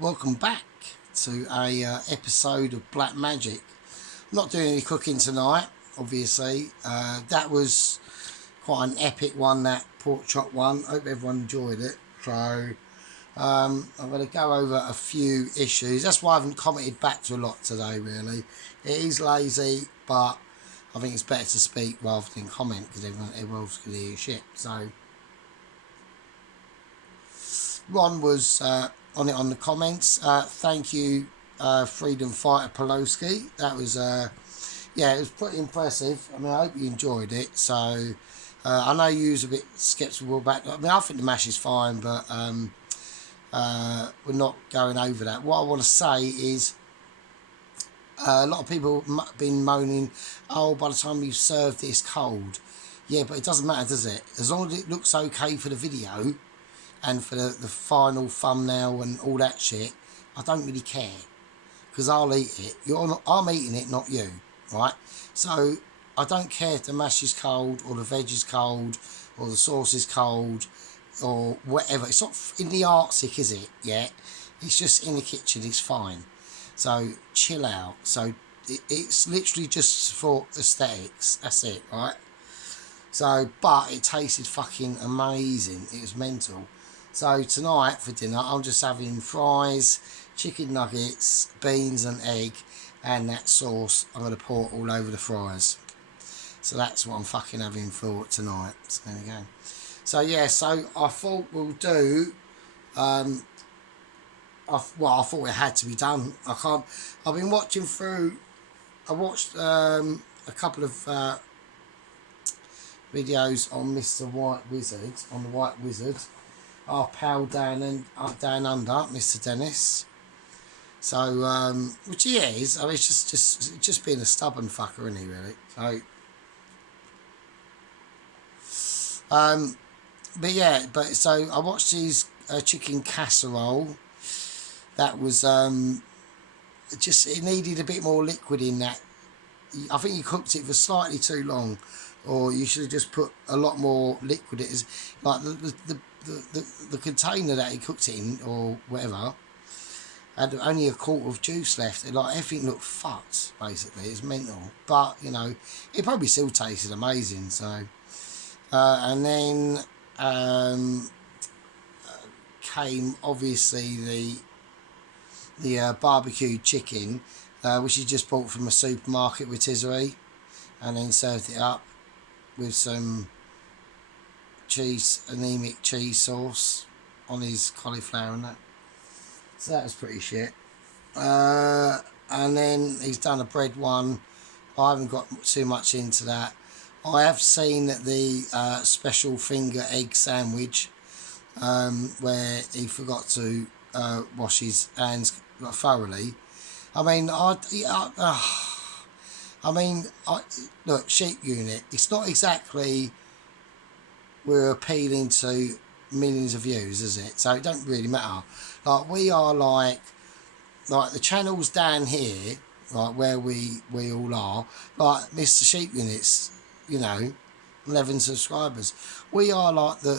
Welcome back to a episode of Black Magic. I'm not doing any cooking tonight, obviously. That was quite an epic one, that pork chop one. Hope everyone enjoyed it. So I'm going to go over a few issues. That's why I haven't commented back to a lot today, really. It is lazy, but I think it's better to speak rather than comment because everyone's going to hear shit. So Ron was on it on the comments. Thank you, Freedom Fighter Pelosi. That was, yeah, it was pretty impressive. I mean, I hope you enjoyed it. So I know you was a bit sceptical about. I mean, I think the mash is fine, but we're not going over that. What I want to say is. A lot of people have been moaning, oh, by the time you serve this cold. Yeah, but it doesn't matter, does it? As long as it looks okay for the video and for the final thumbnail and all that shit, I don't really care. Because I'll eat it. I'm eating it, not you, right? So I don't care if the mash is cold or the veg is cold or the sauce is cold or whatever. It's not in the Arctic, is it? Yeah. It's just in the kitchen, it's fine. So chill out. So it's literally just for aesthetics. That's it, right? So, but it tasted fucking amazing. It was mental. So tonight for dinner, I'm just having fries, chicken nuggets, beans and egg, and that sauce I'm going to pour all over the fries. So that's what I'm fucking having for tonight. So there we go. So yeah, so I thought we'll do... I thought it had to be done. I've been watching through... I watched a couple of videos on Mr. White Wizard, on the White Wizard. Our pal down under, Mr. Dennis. So, which he is. I mean, it's just being a stubborn fucker, isn't he, really? So, so I watched his chicken casserole. That was it needed a bit more liquid in that. I think you cooked it for slightly too long, or you should have just put a lot more liquid. It is like the container that he cooked it in, or whatever, had only a quarter of juice left. Like everything looked fucked, basically. It's mental, but you know, it probably still tasted amazing. So, and then came obviously the barbecued chicken, which he just bought from a supermarket rotisserie, and then served it up with some anemic cheese sauce on his cauliflower and that. So that was pretty shit. And then he's done a bread one. I haven't got too much into that. I have seen the special finger egg sandwich where he forgot to wash his hands thoroughly. I mean, look, Sheep Unit. It's not exactly we're appealing to millions of views, is it? So it don't really matter. Like we are like the channels down here, like where we all are, like Mr. Sheep Unit's, 11 subscribers. We are like we're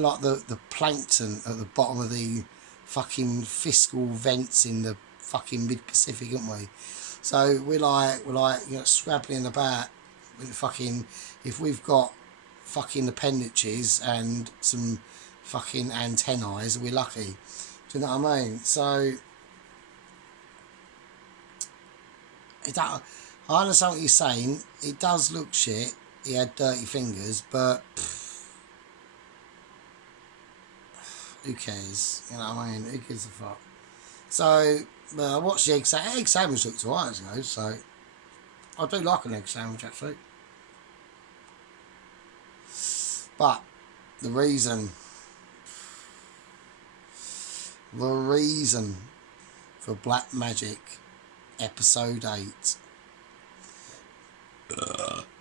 like the plankton at the bottom of the fucking fiscal vents in the fucking mid-Pacific, aren't we? So we're like scrabbling about with fucking, if we've got fucking appendages and some fucking antennae, we're lucky. Do you know what I mean? So I understand what you're saying. It does look shit. He had dirty fingers, but who cares? You know what I mean? Who gives a fuck? So, I watched the egg sandwich looked alright, I suppose. So, I do like an egg sandwich, actually. But, the reason for Black Magic episode 8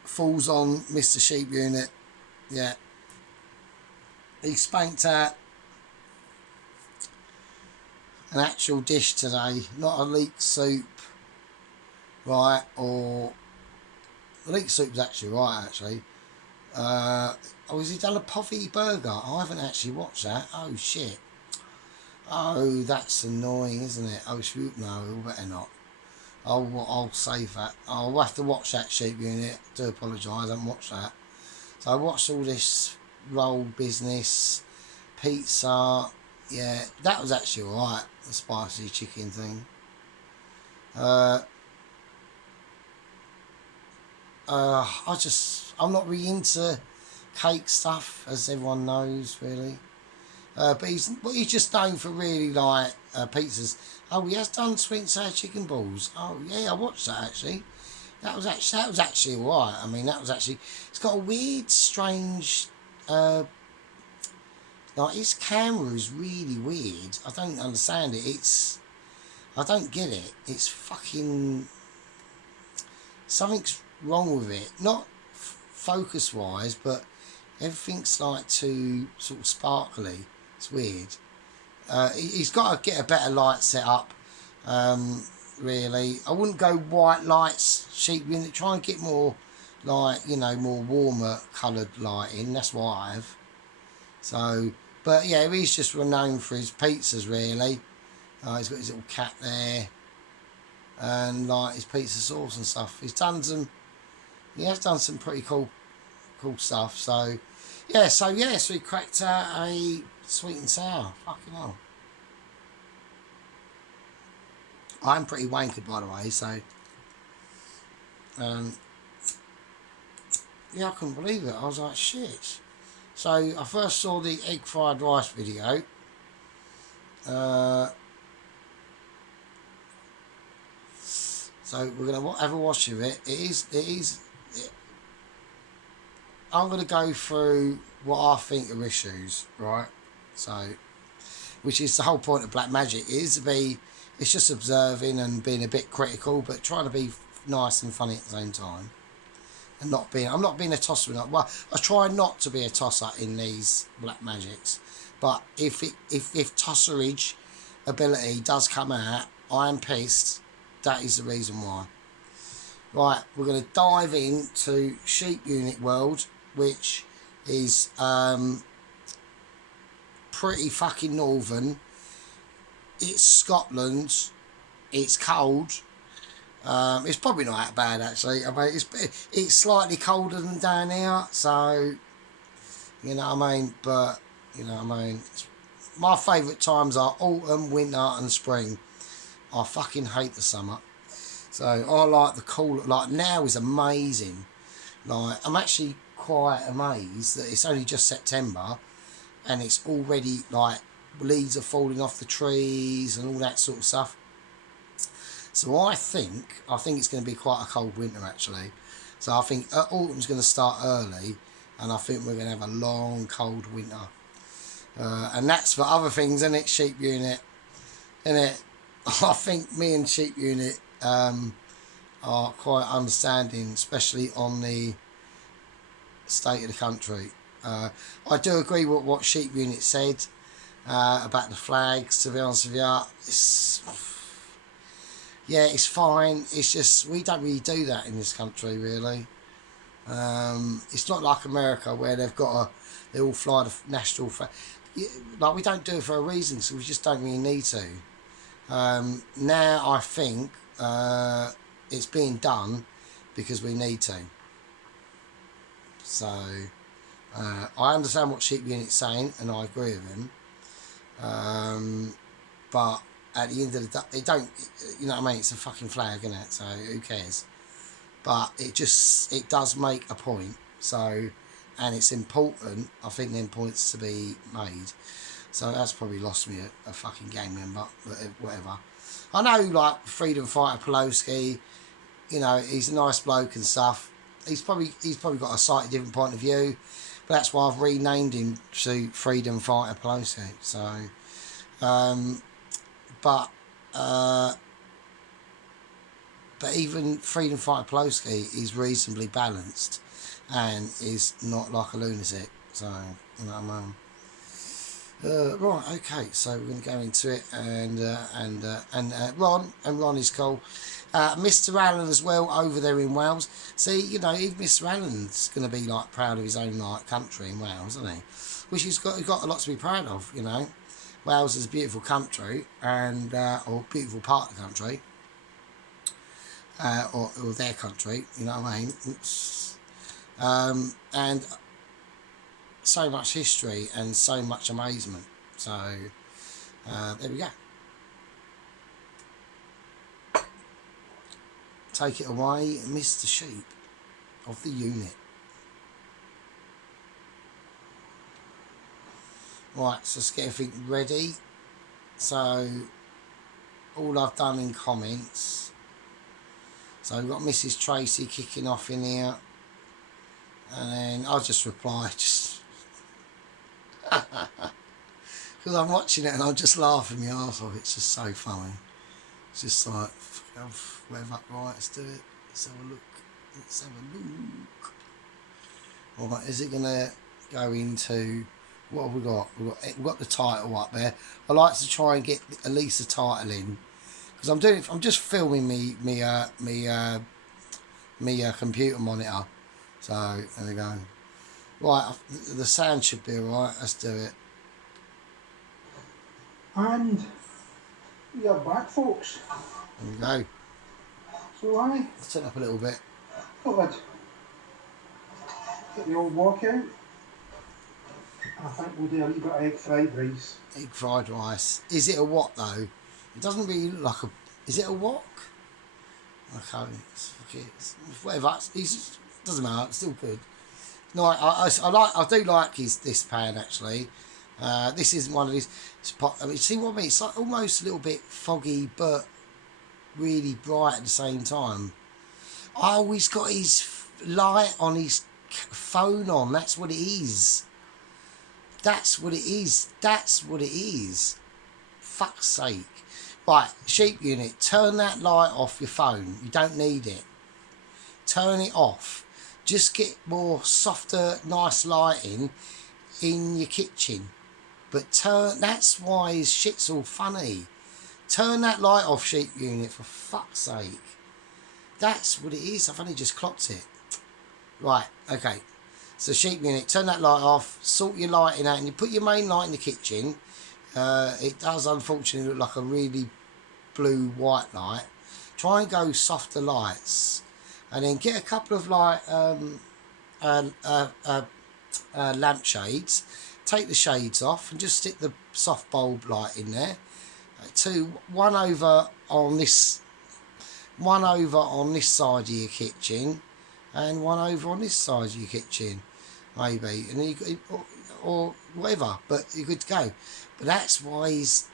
falls on Mr. Sheep Unit. Yeah. He spanked out an actual dish today, not a leek soup, right? Or the leek soup's actually right, actually. Has he done a puffy burger? I haven't actually watched that. Oh shit! Oh, that's annoying, isn't it? Oh, no, we better not. I'll save that. I'll have to watch that Sheep Unit. I do apologise, I haven't watched that. So I watched all this roll business, pizza. Yeah, that was actually alright, the spicy chicken thing. I'm not really into cake stuff, as everyone knows, really. But he's just known for really like pizzas. Oh, he has done sweet and sour chicken balls. Oh yeah, I watched that actually. That was actually alright. I mean, that was actually. It's got a weird, strange. Like his camera is really weird. I don't understand it. I don't get it. It's fucking. Something's wrong with it. Not focus wise, but everything's like too sort of sparkly. It's weird. He's got to get a better light set up. Really, I wouldn't go white lights. Sheep Unit. Try and get more, like more warmer coloured lighting. That's what I have. So, but yeah, he's just renowned for his pizzas. Really, he's got his little cat there, and like his pizza sauce and stuff. He has done some pretty cool stuff. So, so he cracked a sweet and sour. Fucking hell. I'm pretty wankered, by the way, so I couldn't believe it. I was like, shit. So I first saw the egg fried rice video. So we're gonna have a watch of it. I'm gonna go through what I think are issues, right? So, which is the whole point of Black Magic it's just observing and being a bit critical, but trying to be nice and funny at the same time, and I'm not being a tosser. Well, I try not to be a tosser in these Black Magics, but if tosserage ability does come out, I am pissed. That is the reason why. Right, we're going to dive into Sheep Unit World, which is pretty fucking northern. It's Scotland. It's cold. It's probably not that bad actually. I mean, it's slightly colder than down here, so you know what I mean. But you know what I mean. My favourite times are autumn, winter, and spring. I fucking hate the summer. So I like the cool. Like now is amazing. Like I'm actually quite amazed that it's only just September, and it's already like leaves are falling off the trees and all that sort of stuff. So I think it's going to be quite a cold winter actually. So I think autumn's going to start early, and I think we're going to have a long cold winter. And that's for other things, isn't it? Sheep Unit, isn't it? I think me and Sheep Unit are quite understanding, especially on the state of the country. I do agree with what Sheep Unit said about the flags. To be honest with you, it's fine. It's just we don't really do that in this country, really. It's not like America where they all fly the national flag. Like we don't do it for a reason, so we just don't really need to. Now I think it's being done because we need to. So I understand what Sheep Unit's saying, and I agree with him. But at the end of the day, you know what I mean? It's a fucking flag, isn't it? So who cares? But it does make a point. So, and it's important. I think them points to be made. So that's probably lost me a fucking gang member, whatever. I know, like Freedom Fighter Pelosi, you know, he's a nice bloke and stuff. He's probably got a slightly different point of view, but that's why I've renamed him to Freedom Fighter Pelosi. So, but even Freedom Fighter Pelosi is reasonably balanced and is not like a lunatic. So, you know what I mean. Right, okay, so we're going to go into it, and Ron is cool. Mr. Allen as well over there in Wales. See, you know, even Mr. Allen's going to be like proud of his own like country in Wales, isn't he? Which he's got a lot to be proud of, you know. Wales is a beautiful country, and or beautiful part of the country, or their country, you know what I mean? And so much history and so much amazement. So there we go. Take it away, Mr. Sheep of the unit. Right, so let's get everything ready. So all I've done in comments. So we've got Mrs. Tracy kicking off in here. And then I'll just reply, just because I'm watching it and I'm just laughing my arse off. It's just so funny. It's just like, whatever. Right, let's do it. Let's have a look. Let's have a look. All right, is it gonna go into what have we got? We've got the title up there. I like to try and get at least the title in because I'm just filming me computer monitor. So there we go. Right, the sound should be alright. Let's do it. And we are back, folks. There we go. So Let's turn up a little bit. Good. Get the old walkout. I think we'll do a wee bit of egg fried rice. Egg fried rice. Is it a what though? It doesn't really look like a. Is it a wok? Okay, it's whatever. It doesn't matter. It's still good. No, I do like this pan actually. This is one of these. I mean, see what I mean? It's like almost a little bit foggy, but really bright at the same time. Oh, he's got his light on his phone on. That's what it is. That's what it is. That's what it is. Fuck's sake. Right, sheep unit, turn that light off your phone. You don't need it. Turn it off. Just get more softer, nice lighting in your kitchen. But that's why his shit's all funny. Turn that light off, sheep unit, for fuck's sake. That's what it is. I've only just clocked it. Right, okay. So sheep unit, turn that light off, sort your lighting out, and you put your main light in the kitchen. It does unfortunately look like a really blue-white light. Try and go softer lights. And then get a couple of lampshades. Take the shades off and just stick the soft bulb light in there. One over on this side of your kitchen, and one over on this side of your kitchen, maybe, and you or whatever. But you're good to go. But that's why he's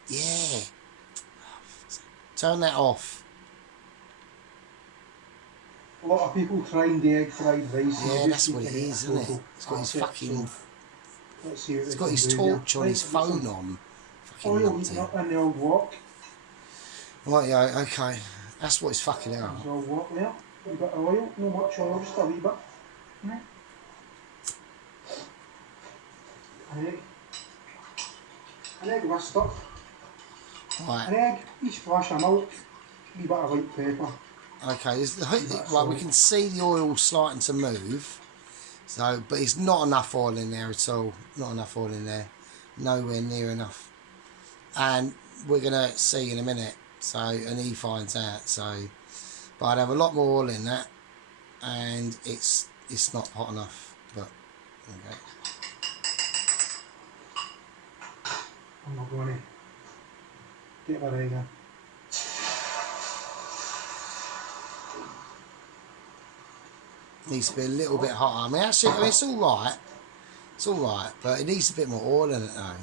Turn that off. A lot of people trying the egg fried rice. Yeah, that's what it is, isn't it? It's got his fucking. Let's see what It's got his torch on his phone on. Fucking oil heating up in the old wok. Right, yeah, okay. That's what it's fucking out. There's old wok there. A wee bit of oil, no much oil, just a wee bit. An egg whisked up. Right. An egg, each splash of milk, a wee bit of white pepper. Okay, right, we can see the oil starting to move. So, but it's not enough oil in there at all. Not enough oil in there. Nowhere near enough. And we're going to see in a minute. So, and he finds out. So, but I'd have a lot more oil in that. And it's not hot enough. But, okay. I'm not going to get my egg in. Needs to be a little bit hotter. I mean, actually, it's all right. It's all right, but it needs a bit more oil in it, though.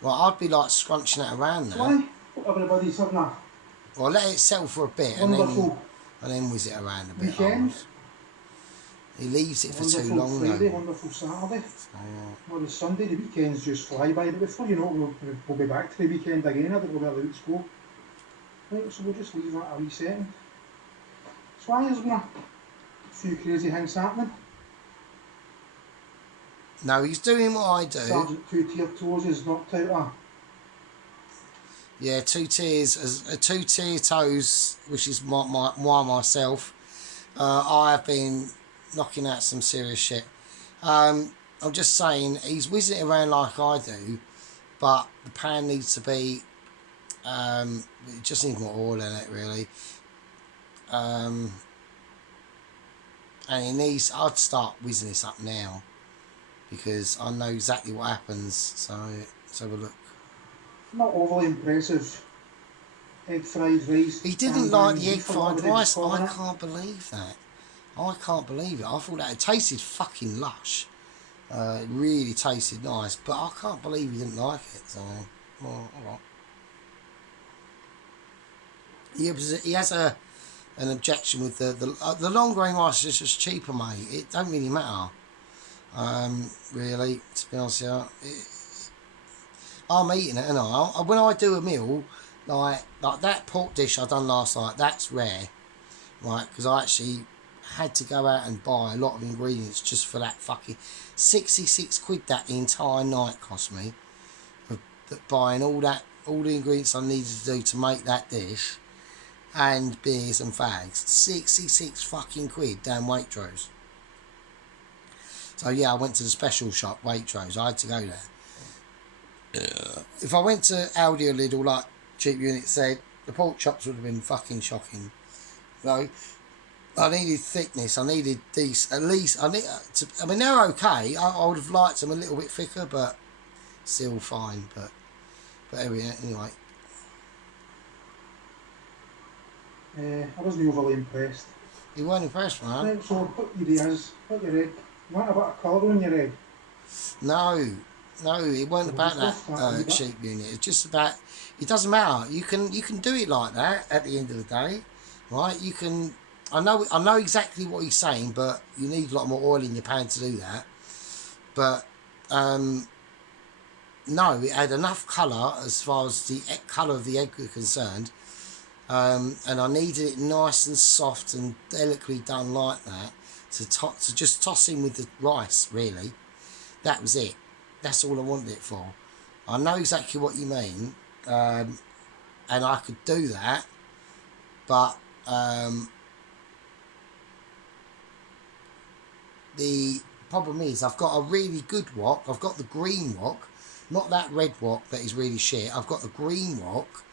Well, I'd be like scrunching it around now. Why? Everybody's having a Well, let it settle for a bit wonderful and then whiz it around a bit. weekend. He leaves it for too Wonderful long, Friday, though. wonderful Saturday. So, yeah. Well, it's Sunday, the weekends just fly by, but before you know it, we'll be back to the weekend again. I don't know where the weeks go. Right, so we'll just leave that a wee second. So why has been a few crazy things happening? No, he's doing what I do. Sergeant Two-Tier Toes is knocked out Yeah, two tier toes, which is myself. I have been knocking out some serious shit. I'm just saying he's whizzing it around like I do, but the pan needs to be, it just needs more oil in it really. And it needs, I'd start whizzing this up now because I know exactly what happens. So let's have a look. Not overly impressive. Egg fried rice. He didn't bang, like bang, the egg beef or whatever fried they was rice. calling I it. can't believe that. I can't believe it. I thought that it tasted fucking lush. It really tasted nice, but I can't believe he didn't like it. So, well, all right. He has an objection with the long grain rice is just cheaper, mate. It don't really matter. Really, to be honest with you. I'm eating it, and when I do a meal like that pork dish I done last night, that's rare, right? Because I actually had to go out and buy a lot of ingredients just for that fucking 66 quid that the entire night cost me. Buying all the ingredients I needed to do to make that dish, and beers and fags. 66 fucking quid down Waitrose. So yeah, I went to the special shop, Waitrose. I had to go there. If I went to Aldi or Lidl like Cheap Unit said, the pork chops would have been fucking shocking. So I needed thickness. I needed these at least. I mean, they're okay. I would have liked them a little bit thicker, but still fine. But anyway. I wasn't overly impressed. You weren't impressed, man? Right, so put your ears, put your egg. You want a bit of colour on your egg? No, it weren't about that Cheap Unit. It's just about. It doesn't matter. You can do it like that at the end of the day, right? You can. I know exactly what he's saying, but you need a lot more oil in your pan to do that. But no, it had enough colour as far as the colour of the egg was concerned, and I needed it nice and soft and delicately done like that to just toss in with the rice. Really, that was it. That's all I wanted it for. I know exactly what you mean, and I could do that, but the problem is I've got a really good wok. I've got the green wok, not that red wok that is really shit. I've got the green wok,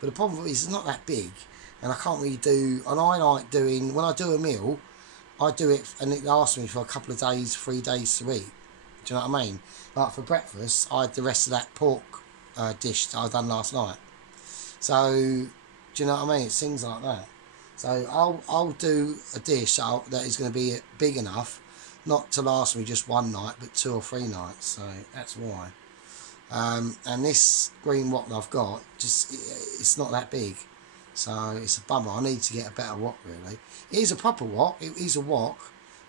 but the problem is it's not that big, and I can't really do. And I like doing when I do a meal, I do it, and it lasts me for a couple of days, 3 days to eat. Do you know what I mean? Like for breakfast, I had the rest of that pork dish that I done last night. So, do you know what I mean? It's things like that. So I'll do a dish that is going to be big enough, not to last me just one night, but 2 or 3 nights. So that's why. And this green wok that I've got, it's not that big. So it's a bummer. I need to get a better wok, really. It is a proper wok. It is a wok.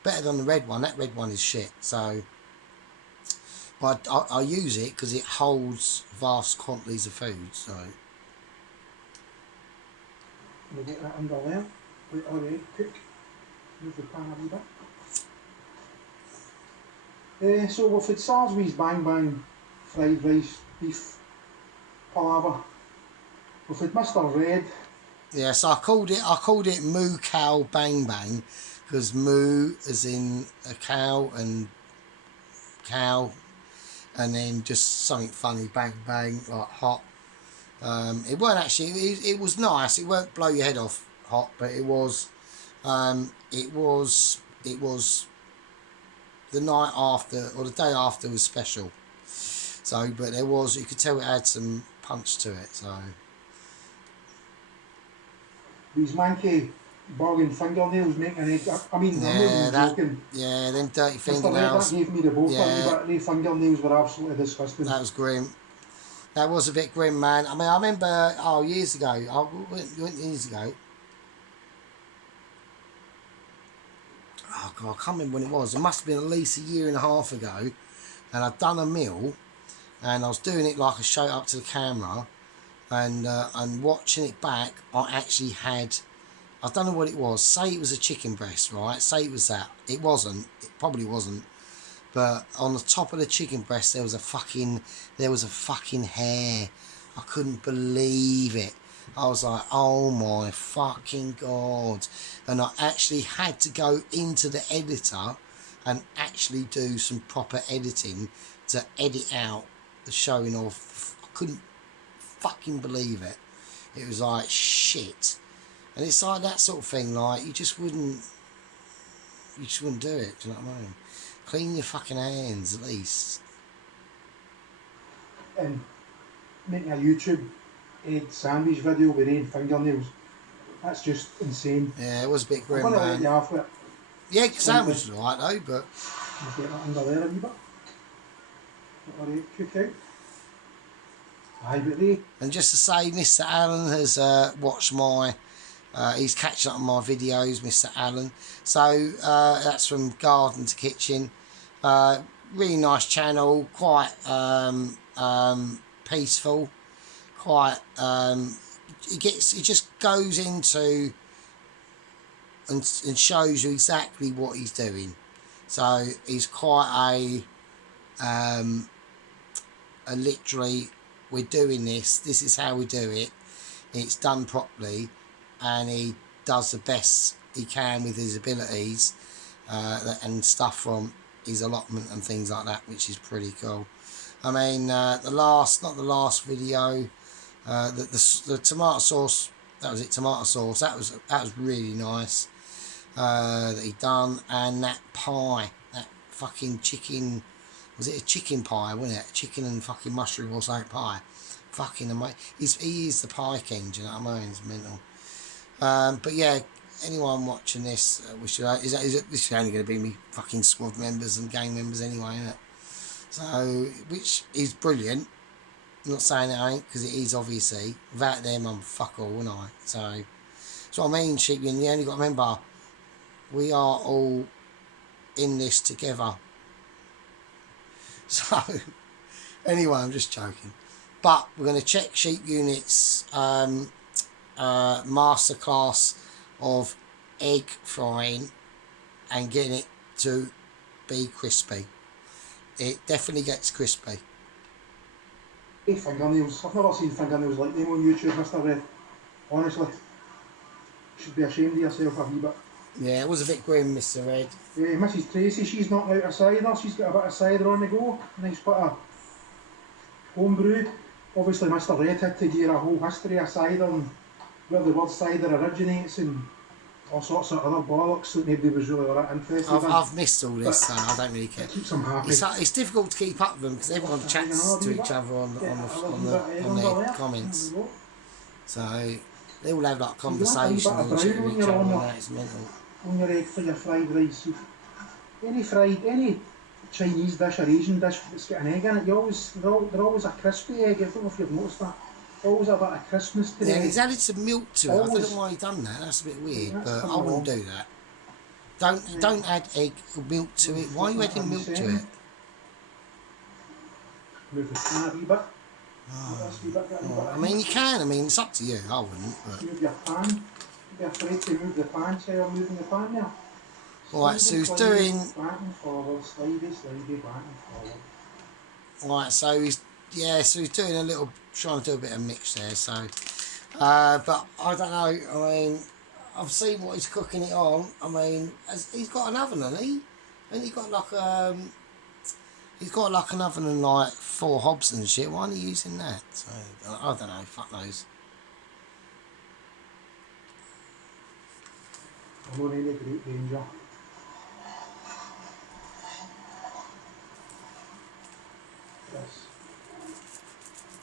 Better than the red one. That red one is shit. So, but I use it because it holds vast quantities of food. So. We'll get that under there. Let our egg cook. Move the pan a wee bit. So we've had Salisbury's Bang Bang fried rice beef palaver. We've had Mr. Red. Yeah, so I called it Moo Cow Bang Bang because moo is in a cow and then just something funny, bang bang, like hot. It weren't actually. It was nice. It won't blow your head off hot, but it was. It was the night after or the day after was special. So, but there was. You could tell it had some punch to it. So. These manky bargain fingernails making an egg. I mean, Yeah, I'm not even joking. Yeah, them dirty Mr. Red, fingernails. that gave me the both Yeah. of you, but the fingernails were absolutely disgusting. That was grim. That was a bit grim, man. I mean, I remember, years ago. I went years ago. Oh, God, I can't remember when it was. It must have been at least a year and a half ago. And I'd done a meal. And I was doing it like a show up to the camera. And watching it back, I actually had... I don't know what it was. Say it was a chicken breast, right? Say it was that. It wasn't. It probably wasn't. But on the top of the chicken breast, there was a fucking hair. I couldn't believe it. I was like, oh my fucking God. And I actually had to go into the editor and actually do some proper editing to edit out the showing off. I couldn't fucking believe it. It was like shit. And it's like that sort of thing, like you just wouldn't do it, do you know what I mean? Clean your fucking hands at least. And making a YouTube Ed Sandwich video with rain fingernails, that's just insane. Yeah, it was a bit I'm grim, gonna let you man. off it. Yeah, sandwich was alright though, but Just get that under there a wee bit. Let it cook out. Aye, but they, and just to say, Mr. Allen has watched my he's catching up on my videos, Mr. Allen. So that's from garden to kitchen. Really nice channel, quite peaceful, quite it just goes into and shows you exactly what he's doing. So he's quite a literally, we're doing this is how we do it, it's done properly, and he does the best he can with his abilities and stuff from his allotment and things like that, which is pretty cool. I mean, not the last video, the tomato sauce, that was it, tomato sauce, that was really nice that he done. And that pie, that fucking chicken, was it a chicken pie, wasn't it? Chicken and fucking mushroom or something pie. Fucking amazing. He is the pie king, do you know what I mean? It's mental. But yeah, anyone watching this, this is only going to be me fucking squad members and gang members anyway, isn't it? So, which is brilliant. I'm not saying it ain't, because it is obviously. Without them, I'm fuck all, wouldn't I? So, that's what I mean, Sheepy. You only got to remember, we are all in this together. So, anyway, I'm just joking. But we're going to check Sheep Unit's masterclass of egg frying and getting it to be crispy. It definitely gets crispy. hey, fingernails. I've never seen fingernails like them on YouTube, Mr. Red. Honestly. You should be ashamed of yourself a wee bit. Yeah, it was a bit grim, Mr. Red. Mrs. Tracy, she's not out of cider. She's got a bit of cider on the go. Nice bit of homebrew. Obviously, Mr. Red had to give a whole history of cider and where the word cider originates and all sorts of other bollocks that nobody was really that interested in. I've missed all this, so I don't really care. It keeps them happy. It's difficult to keep up with them because everyone chats to each other on their comments. So they all have like conversation and shit with each other and that. It's mental. On your egg for your fried rice. Any Chinese dish or Asian dish that's got an egg in it, they're always a crispy egg. I don't know if you've noticed that. Always a bit of crispness to the Yeah, egg. he's added some milk to it. I don't know why he done that. That's a bit weird, but I wouldn't do that. Don't add egg or milk to it. Why are you adding milk to it? Move the pan a wee bit. I mean, you can. I mean, it's up to you. I wouldn't. But. Move your pan. Be afraid to move the pan, say I'm moving the pan there. Right, so he's doing. Back and forward, slidey, back and forward. Right, so he's doing a little, trying to do a bit of mix there. So, but I don't know. I mean, I've seen what he's cooking it on. I mean, he's got an oven, hasn't he? And he's got like an oven and like 4 hobs and shit. Why aren't he using that? So I don't know. Fuck knows. I'm not in any great danger. Yes.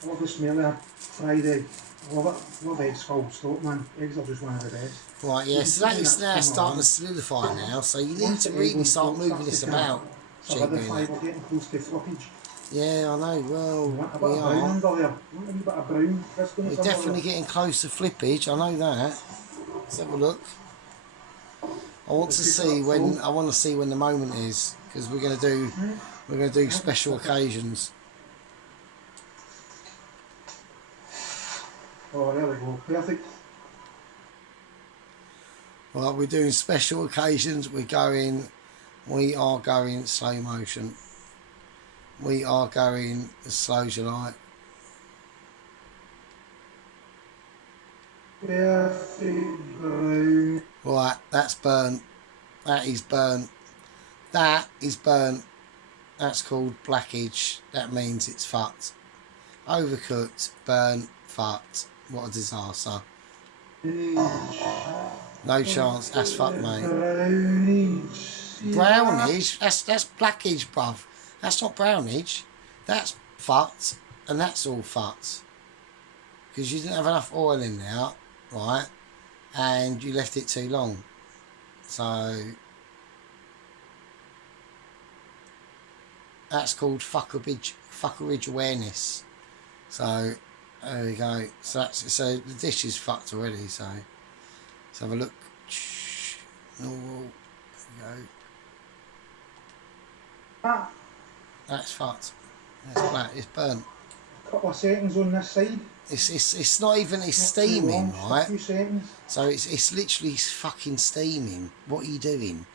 I love the smell of fried egg. I love it. I love eggs full stop, man. Eggs are just one of the best. Right, yeah, so that is now starting to solidify now, so you need to really start moving this about. Solidify, we're getting close to flippage. Yeah, I know, well, You want a bit we of brown are. under there. You want a wee bit of brown crispiness We're under definitely there. getting close to flippage, I know that. Let's have a look. I want to see when the moment is, because we're gonna do special occasions. Oh, there we go. Perfect. Right, we're doing special occasions. We are going slow motion. We are going as slow as you like. Perfect brown. Right, that's burnt. That is burnt. That is burnt. That's called blackage. That means it's fucked. Overcooked, burnt, fucked. What a disaster. No chance. That's fucked, mate. Brownage? That's blackage, bruv. That's not brownage. That's fucked, and that's all fucked. Because you didn't have enough oil in there, right? And you left it too long. So that's called fuckerage awareness. So there we go. So the dish is fucked already. So let's have a look. Oh, there we go. That's fucked. That's black. It's burnt. Couple of seconds on this side. It's not even. It's Not too steaming, long, right? a few seconds. So it's literally fucking steaming. What are you doing?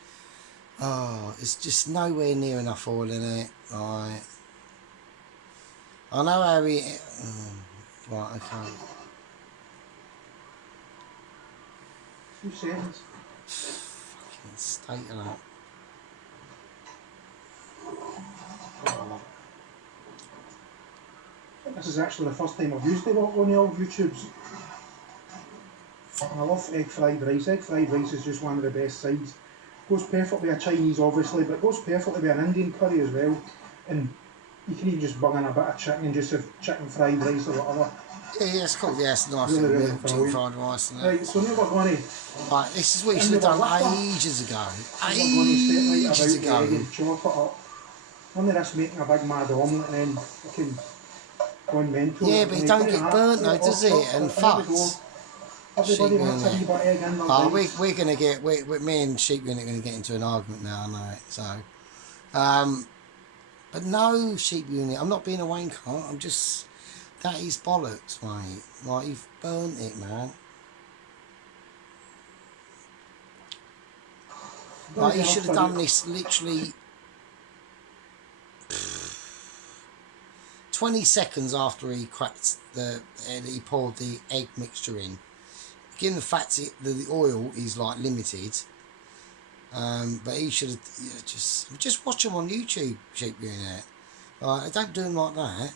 Oh, it's just nowhere near enough oil in it. Right. I know how we. Right. Okay. Few seconds. Fucking state of that. This is actually the first time I've used it on the old YouTubes. I love egg fried rice. Egg fried rice is just one of the best sides. Goes perfectly with a Chinese, obviously, but it goes perfectly with an Indian curry as well. And you can even just bung in a bit of chicken and just have chicken fried rice or whatever. Yeah, it's cool. Yeah, it's nice. Really, Little really meal, chicken brilliant. fried rice and that. Right, so now we're going to Right, this is what you should have done ages ago. step Ages right about the egg ago. and chop it up. None of this making a big mad omelette and then fucking going mental. Yeah, but it don't get burnt though, does it? And fucked. Everybody Sheep wants a unit. wee bit of egg in their Oh, rice. we're gonna get me and Sheep Unit are gonna get into an argument now. I know it. So, but no, Sheep Unit. I'm not being a wanker. I'm just that is bollocks, mate. Like you've burnt it, man. Like you should have done this literally 20 seconds after he cracked he poured the egg mixture in. Given the fact the oil is like limited, but he should have just watch him on YouTube, Sheep Unit. Don't do him like that.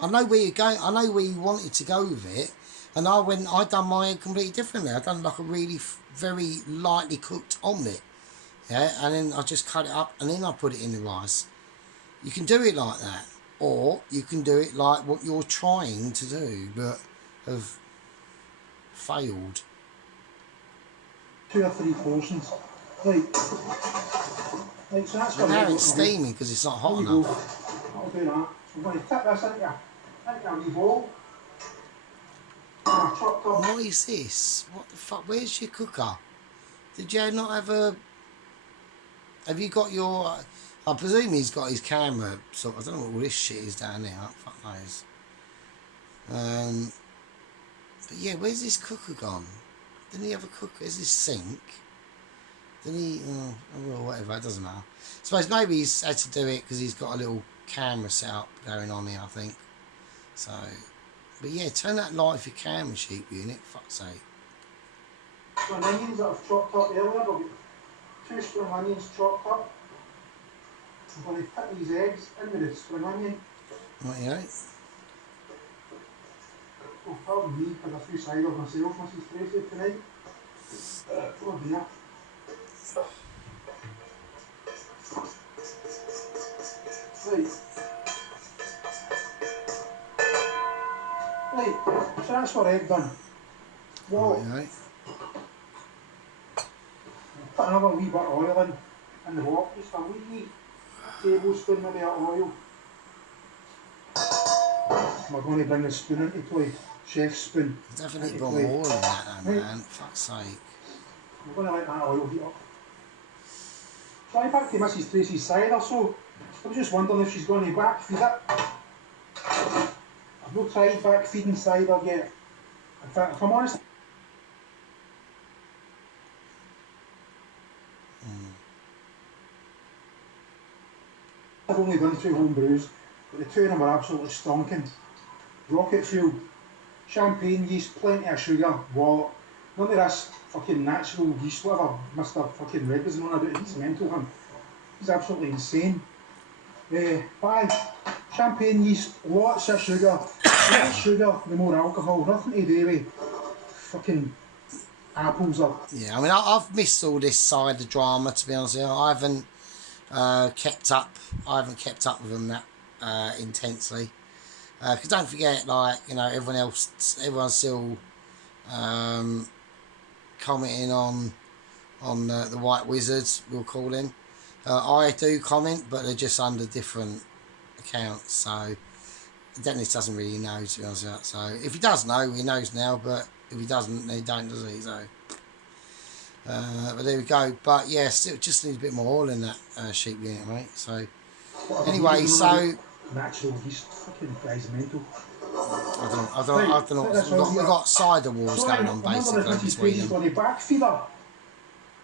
I know where you're going. I know where you wanted to go with it, and I done my egg completely differently. I done like a really very lightly cooked omelette, yeah, and then I just cut it up and then I put it in the rice. You can do it like that, or you can do it like what you're trying to do, but have failed. 2 or 3 portions. Right. Right, so that's But what now it's steaming because it's not hot enough. I'll do that. So I'm going to tip this into a wee bowl. And I've chopped up. What is this? What the fuck? Where's your cooker? Did you not have a... Have you got your... I presume he's got his camera, so I don't know what all this shit is down there. Fuck knows. But yeah, where's this cooker gone? Didn't he have a cooker? Is this sink? Didn't he? Oh, well, whatever, it doesn't matter. I suppose maybe he's had to do it because he's got a little camera set up going on here, I think. So, but yeah, turn that light for your camera, Sheep Unit, fuck's sake. Spring onions that I've chopped up earlier. I've got 2 spring onions chopped up. I'm going to put these eggs in with the spring onion. Right, yeah. Oh, pardon me, because I threw cider myself, Mrs. Tracy, tonight. Oh dear. Right. Right, so that's what egg done. Well, Right, put another wee bit of oil in the wok, just a wee tablespoon maybe of oil. We're going to bring the spoon into play, chef's spoon. There's definitely into got play. more oil in that though, man. Fuck's sake. We're going to let that oil heat up. Try back to Mrs. Tracy's cider, so I was just wondering if she's going to back feed it. I've not tried back feeding cider yet. In fact, if I'm honest, I've only done 2 home brews, but the 2 of them are absolutely stonking. Rocket fuel, champagne yeast, plenty of sugar, wallop. None of this fucking natural yeast, whatever Mr. fucking Red was on about, he's mental him. He's absolutely insane. Buy champagne yeast, lots of sugar, less sugar, the more alcohol, nothing to do with fucking apples or... Yeah, I mean, I've missed all this side of drama, to be honest with you. I haven't kept up with them that intensely. Because don't forget, like, you know, everyone's still commenting on the White Wizards, we'll call him. I do comment, but they're just under different accounts, so Dennis doesn't really know, to be honest with you. So if he does know, he knows now, but if he doesn't, then he don't, does he? So but there we go. But yeah, still just needs a bit more oil in that sheep unit, mate. So anyway, so natural, he's fucking guy's mental. I don't know. We've got cider wars going on basically between them.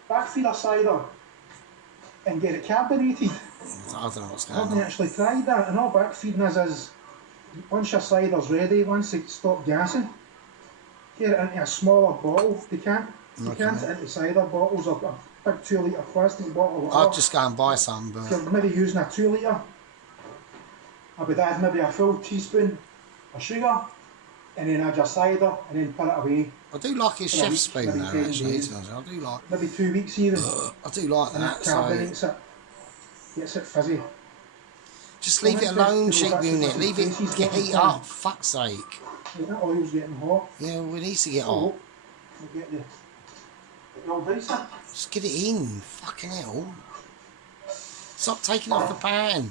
Backfeeder cider and get it carbonated. I don't know what's I going haven't on. actually tried that, and all backfeeding is once your cider's ready, once they stop gassing, get it into a smaller bottle. They can't it into cider bottles or a big 2 litre plastic bottle. I'll just go and buy some, If but you're maybe using a 2 litre, I would add maybe a full teaspoon of sugar, and then add your cider, and then put it away. I do like his chef spoon though, maybe actually. 10 I do like. Maybe 2 weeks even. I do like And that. that So carbonates it. Gets it fizzy. just leave it alone, sheep unit. Leave it get heat up. Fuck's sake. Right, that oil's getting hot. Yeah, we need to get hot. We'll get the old dicer. Just get it in. Fucking hell. Stop taking off the pan.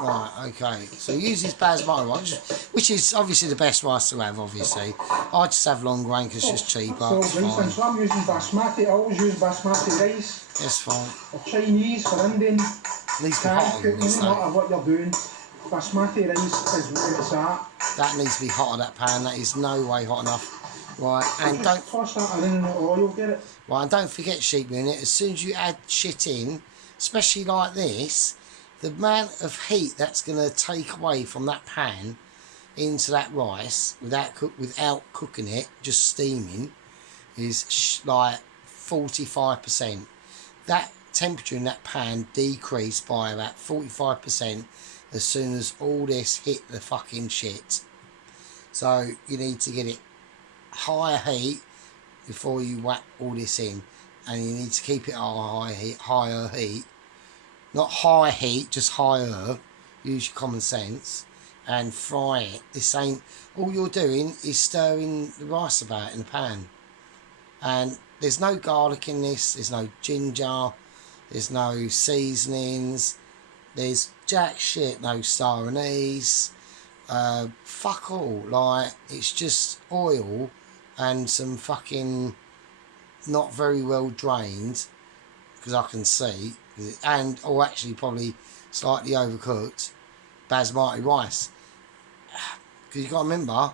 Right, okay. So use this basmati rice, which is obviously the best rice to have, obviously. I just have long grain because it's just cheaper. So, It's for instance, fine. I'm using basmati. I always use basmati rice. It's fine. For Chinese, for Indian, At least be Thai hotter than cooking, this, no matter though. what you're doing. Basmati rice is where it's at. That needs to be hot on that pan. That is no way hot enough. Right, and don't Just toss that in the oil, get it. right, and don't forget, sheep unit. As soon as you add shit in, especially like this, the amount of heat that's going to take away from that pan into that rice without cooking it, just steaming, is like 45%. That temperature in that pan decreased by about 45% as soon as all this hit the fucking shit. So you need to get it higher heat before you whack all this in, and you need to keep it at higher heat. Not high heat, just higher. Use your common sense and fry it. This ain't all you're doing is stirring the rice about in the pan. And there's no garlic in this, there's no ginger, there's no seasonings, there's jack shit, no star anise, fuck all. Like, it's just oil and some fucking not very well drained, because I can see, and or actually probably slightly overcooked basmati rice. Because you got to remember,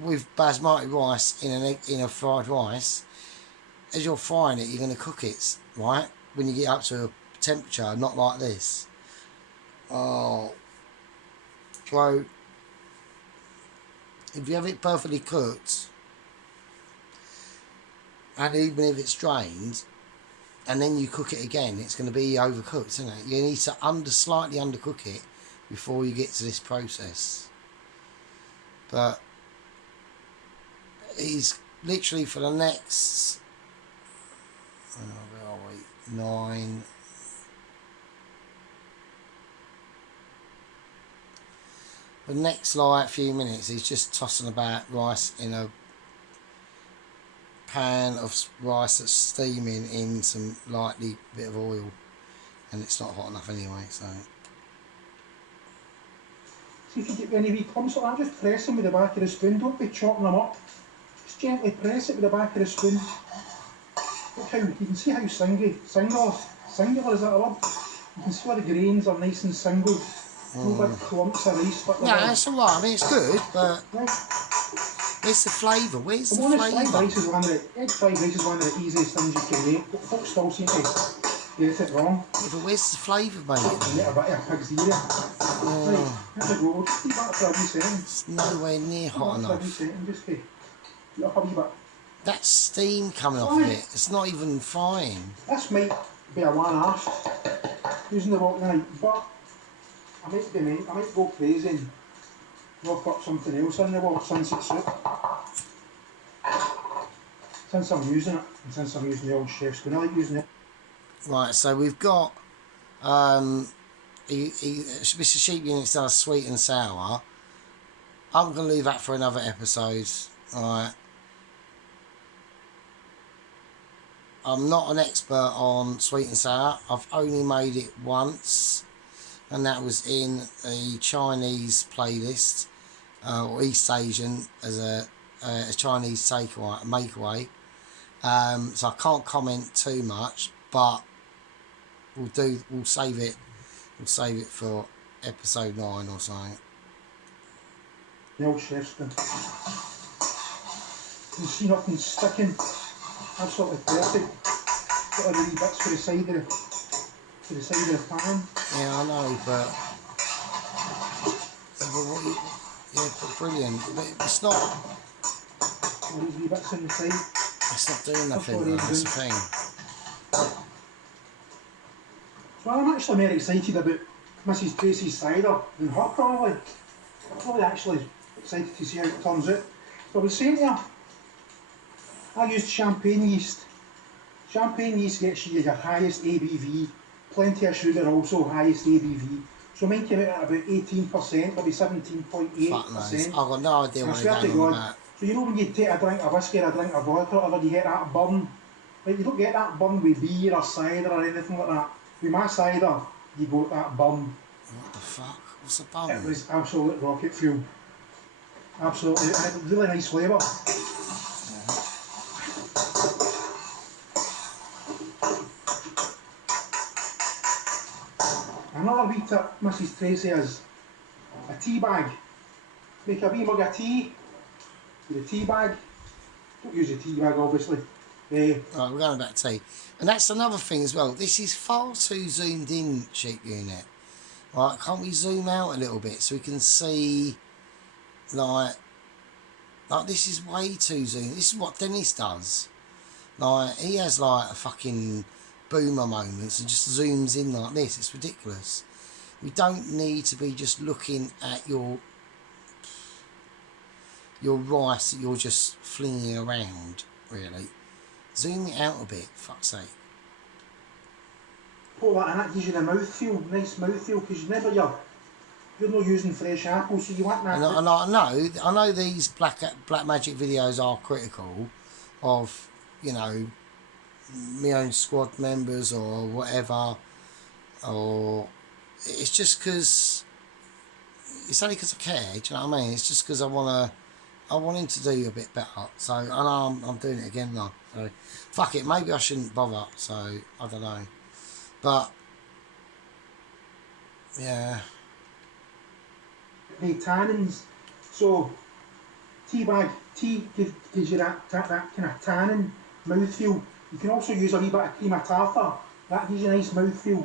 with basmati rice in a fried rice, as you're frying it, you're going to cook it, right? When you get up to a temperature, not like this. Oh, so if you have it perfectly cooked, and even if it's drained, and then you cook it again, it's going to be overcooked, isn't it? You need to slightly undercook it before you get to this process. But he's literally for the next, where are we? 9. The next like few minutes, he's just tossing about rice in a pan of rice that's steaming in some lightly bit of oil, and it's not hot enough anyway. So See if you get any wee clumps like that, just press them with the back of the spoon. Don't be chopping them up. Just gently press it with the back of the spoon. Look how you can see how singular is that a word? You can see where the grains are nice and single. No big clumps of rice. no, that's alright. I mean, it's good, but Right. where's the flavour? Where's the Fried flavour? rice is egg fried rice is one of the easiest things you can make, but folks still seem to get it wrong. Yeah, but where's the flavour, mate? And get a bit of pig's ear. Right, here we go. Just keep that for a wee second. It's nowhere near hot For a wee enough. second, just to get up a wee bit. That's steam coming off of it. It's not even frying. This might be a one-off using the wok night, but I might go crazy and rock up something else in the wok sunset soup. Since I'm using it, and since I'm using the old chef's spoon, I like using it. Right, so we've got Mr. Sheep Unit's done a sweet and sour. I'm going to leave that for another episode. Alright. I'm not an expert on sweet and sour. I've only made it once, and that was in a Chinese playlist, or East Asian as a Chinese makeaway. So I can't comment too much, but we'll save it for episode 9 or something. The old chef's spoon. You see nothing sticking. Absolutely perfect. Got a wee bits for the side of the pan. Yeah, I know, but brilliant. But it's not. All these wee bits on the side. It's not doing nothing. That's the thing. So I'm actually more excited about Mrs. Tracy's cider than her probably. I'm probably actually excited to see how it turns out. So I was saying to her, I used champagne yeast. Champagne yeast gets you your highest ABV, plenty of sugar also highest ABV. So mine came out at about 18%, maybe 17.8%. Fuck knows. I've got no idea I what swear they're to going on God. about. So you know when you take a drink of whiskey or a drink of vodka or whatever, you get that burn. Like you don't get that burn with beer or cider or anything like that. With my cider, you got that burn. What the fuck? What's the It bum? was absolute rocket fuel. Absolutely, it had a really nice flavour. Another wee tip, Mrs. Tracy, is a tea bag. Make a wee mug of tea with a tea bag. Don't use a tea bag, obviously. Right, we're going back to tea. And that's another thing as well. This is far too zoomed in, Sheep Unit. Right, can't we zoom out a little bit so we can see, like this is way too zoomed. This is what Dennis does. Like, he has like a fucking boomer moments and just zooms in like this. It's ridiculous. We don't need to be just looking at your rice that you're just flinging around, really. Zoom it out a bit, fuck's sake. Put that in, it gives you the mouthfeel, nice mouthfeel, because you're not using fresh apples, so you want that. And I know these Black Magic videos are critical of, you know, my own squad members or whatever, or it's just because it's only because I care. Do you know what I mean? It's just because I want him to do a bit better. So I know I'm doing it again now. So fuck it. Maybe I shouldn't bother. So I don't know. But yeah. The tannins. So tea gives you that kind of tannin mouthfeel. You can also use a wee bit of cream of tartar. That gives you a nice mouthfeel.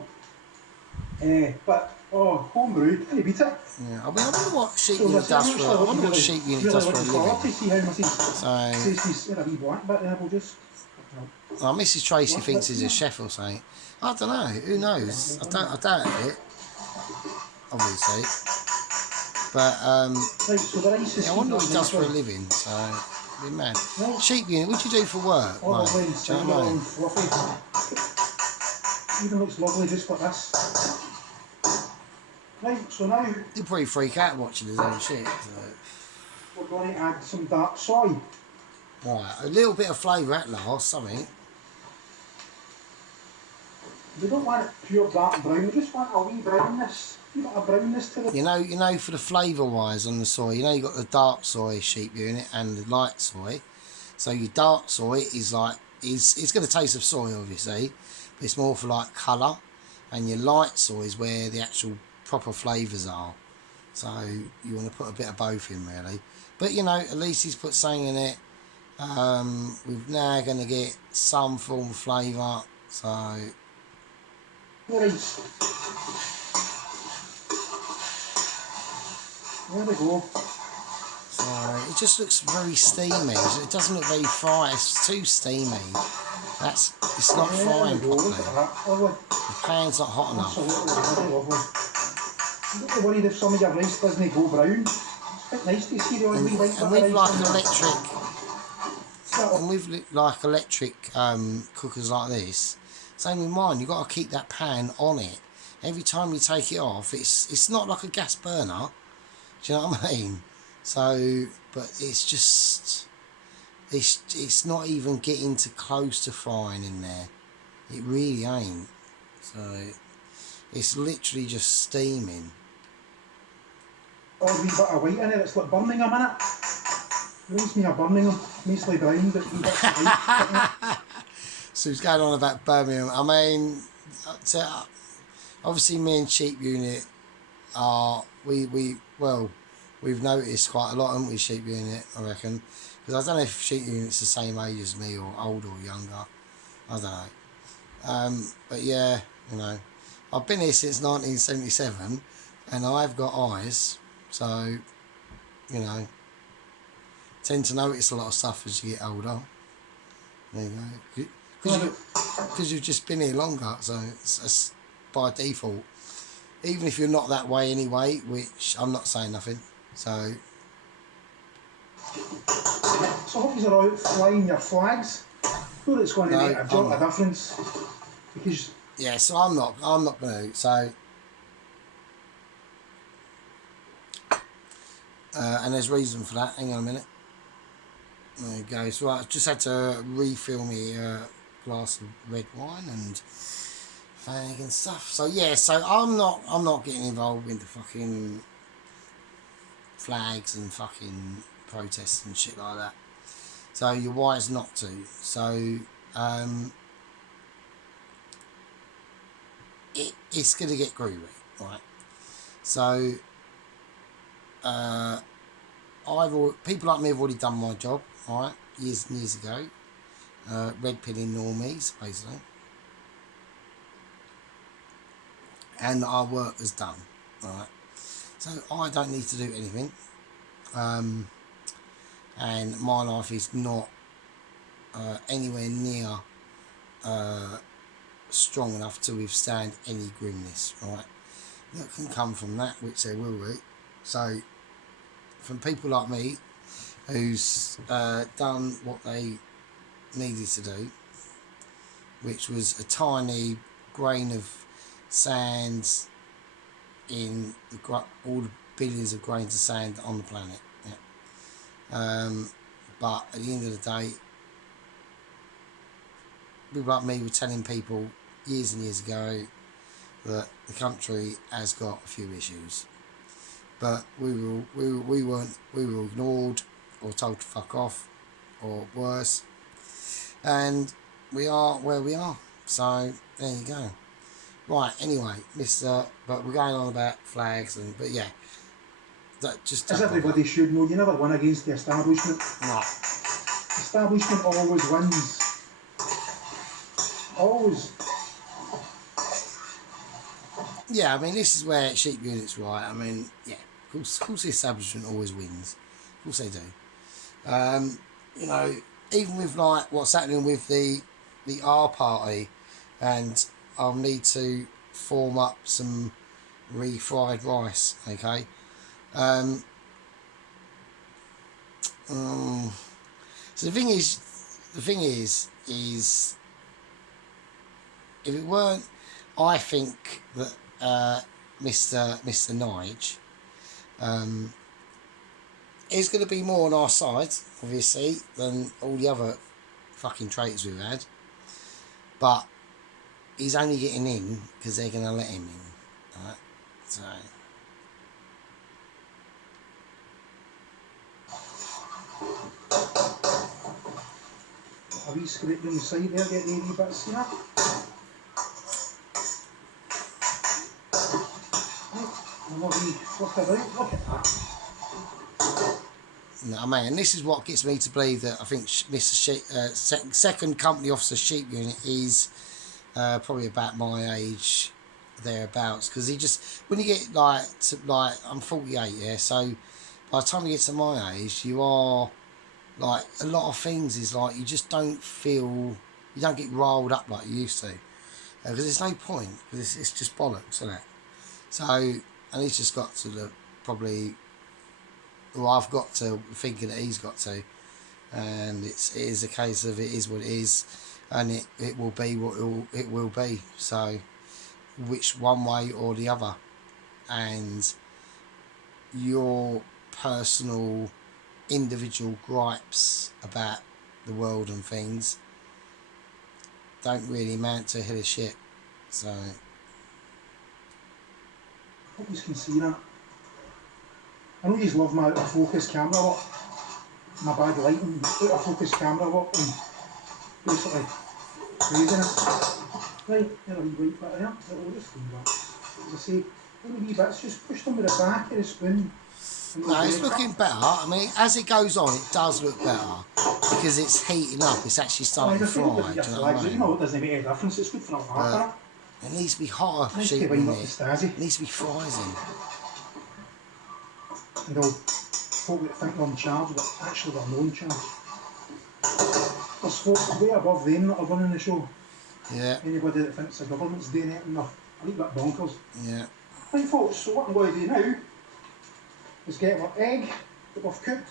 But homebrew, can you beat it? Yeah, I wonder what Sheep Unit does for. I wonder what Sheep Unit does for a living. See how Mrs. Tracy's in a wee blank bit there. We'll just. Well, Mrs. Tracy thinks he's a chef or something. I don't know. Who knows? I doubt it. Obviously, but Right, so the rice is yeah, I wonder what he does for a nicely. living. So, I'd be mad. Right. Sheep Unit, what do you do for work? All Mate? the way Do you inside know what I all mean? fluffy. Even looks lovely just like this. Right, so now He'll probably freak out watching his own shit. So. we're going to add some dark soy. Right, a little bit of flavour at last, something. We don't want it pure dark brown, we just want a wee brownness. You got a brownness to the. You know, for the flavour wise on the soy, you know, you got the dark soy Sheep Unit and the light soy. So your dark soy is like it's got a taste of soy, obviously, but it's more for like colour. And your light soy is where the actual proper flavours are. So you want to put a bit of both in, really. But you know, at least he's put something in it. We're now going to get some form of flavour. So. Right. There we go. It just looks very steamy. It doesn't look very fried. It's too steamy. It's not Yeah, frying there we go. properly. Look at that. Lovely. The pan's not hot enough. Absolutely lovely. I'm not really worried if some of your rice doesn't go brown. It's quite nice to see the odd wee white bit And of with rice like on there. electric, Settle. and with like electric cookers like this, same with mine. You've got to keep that pan on it. Every time you take it off, it's not like a gas burner. Do you know what I mean? So, but it's just it's not even getting to close to frying in there. It really ain't. So it's literally just steaming. Odd wee bit of white in it, it's like Birmingham in it. Reminds me of Birmingham, nicely browned, but wee bits of white. So it's going on about Birmingham. I mean, obviously me and Sheep Unit are we've noticed quite a lot, haven't we, Sheep Unit, I reckon. Because I don't know if Sheep Unit's the same age as me or older or younger. I don't know. But yeah, you know, I've been here since 1977 and I've got eyes, so, you know, tend to notice a lot of stuff as you get older. There you go. Because you've just been here longer, so it's by default. Even if you're not that way anyway, which I'm not saying nothing, so... So I hope you're out flying your flags. Sure it's going to No, make a I'm jot of not. difference. Because Yeah, so I'm not going to, so... and there's reason for that. Hang on a minute. There you go. So I just had to refill me a glass of red wine and fag and stuff. So yeah, so I'm not getting involved in the fucking flags and fucking protests and shit like that. So you're wise not to. So it's gonna get groovy, right? So people like me have already done my job, right, years and years ago. Red pilling normies, basically. And our work is done, right? So I don't need to do anything. And my life is not anywhere near strong enough to withstand any grimness, right? That can come from that, which there will be. So, from people like me, who's done what they needed to do, which was a tiny grain of sand in all the billions of grains of sand on the planet. Yeah. But at the end of the day, people like me were telling people years and years ago that the country has got a few issues, but we were ignored or told to fuck off, or worse, and we are where we are. So there you go. Right. Anyway, but we're going on about flags but yeah, that just as everybody should know, you never win against the establishment. Right. Establishment always wins. Always. Yeah, I mean, this is where Sheep Unit's right. I mean, yeah, of course the establishment always wins. Of course they do. You know, even with like what's happening with the R party, and I'll need to form up some refried rice, okay? So the thing is, if it weren't, I think that Mr. Nige is going to be more on our side, obviously, than all the other fucking traitors we've had. But he's only getting in because they're going to let him in. Right? So. A wee scrape down the side there, get the wee bits in it. And a wee flick about, look at that. No, man, this is what gets me to believe that I think second company officer Sheep Unit is probably about my age, thereabouts. Because he just, when you get like I'm 48, yeah, so by the time you get to my age, you are like a lot of things is like you just don't feel, you don't get rolled up like you used to, because there's no point, because it's just bollocks, isn't it? So, and he's just got to the probably, well, I've got to thinking that he's got to, and it is a case of it is what it is, and it will be what it will be. So, which one way or the other, and your personal individual gripes about the world and things don't really amount to a hill of shit. So I hope you can see that. I know you love my out of focus camera work, my bad lighting, out of focus camera work, and basically praising it. Right, there a wee white bit there, we'll just leave that. As I say, any wee bits, just push them with the back of the spoon. no, it's looking better. I mean, as it goes on, it does look better because it's heating up. It's actually starting to fry. Do you know what I You mean? know, it doesn't make any difference. It's good for a heart. It needs to be hotter. Nice to Sheep wind in up the it. Stasi. It needs to be frying. And all folk that think they're in charge, but actually they're not in charge. There's folk way above them that are running the show. Yeah, Anybody that thinks the government's doing it, and they're a wee bit bonkers. yeah. Right folks, so what I'm going to do now is get our egg that we've cooked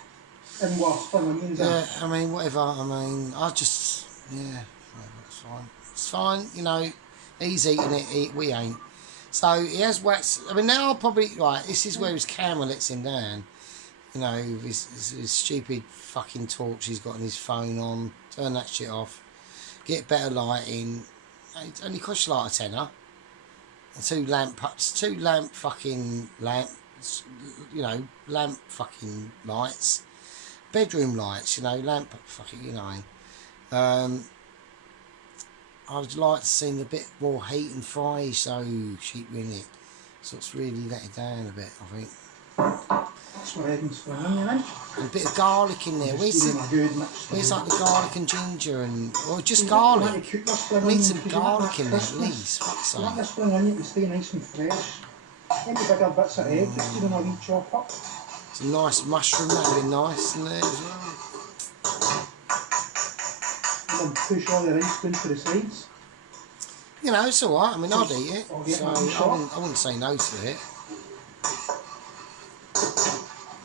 and we're spring onions in. Yeah, I mean, whatever. I mean, I just, yeah, whatever, it's fine. It's fine, you know. He's eating it, we ain't. So he has waxed. I mean, now I'll probably, right, this is where his camera lets him down. You know, his stupid fucking torch he's got on his phone on. Turn that shit off. Get better lighting. It only costs you like a tenner. And two lamp fucking lamps, you know, lamp fucking lights. Bedroom lights, you know, lamp fucking, you know. I'd like to see a bit more heat and fry, so sheep in it. So it's really let it down a bit, I think. That's what egg and spring onion in. And a bit of garlic in there. Just give them a good mix. Where's like the garlic and ginger and, or just You want to garlic? cook your spring Need onion some because you want garlic that in there at crispness. least. Fuck's You want your sake. spring onion to stay nice and fresh. Any bigger bits of egg, just give them a wee chop up. Some nice mushroom, that'd be nice in there as well. And then push all the rice down to the sides. You know, it's alright. I mean, I'd eat it. I'll get So mine shot. I wouldn't say no to it.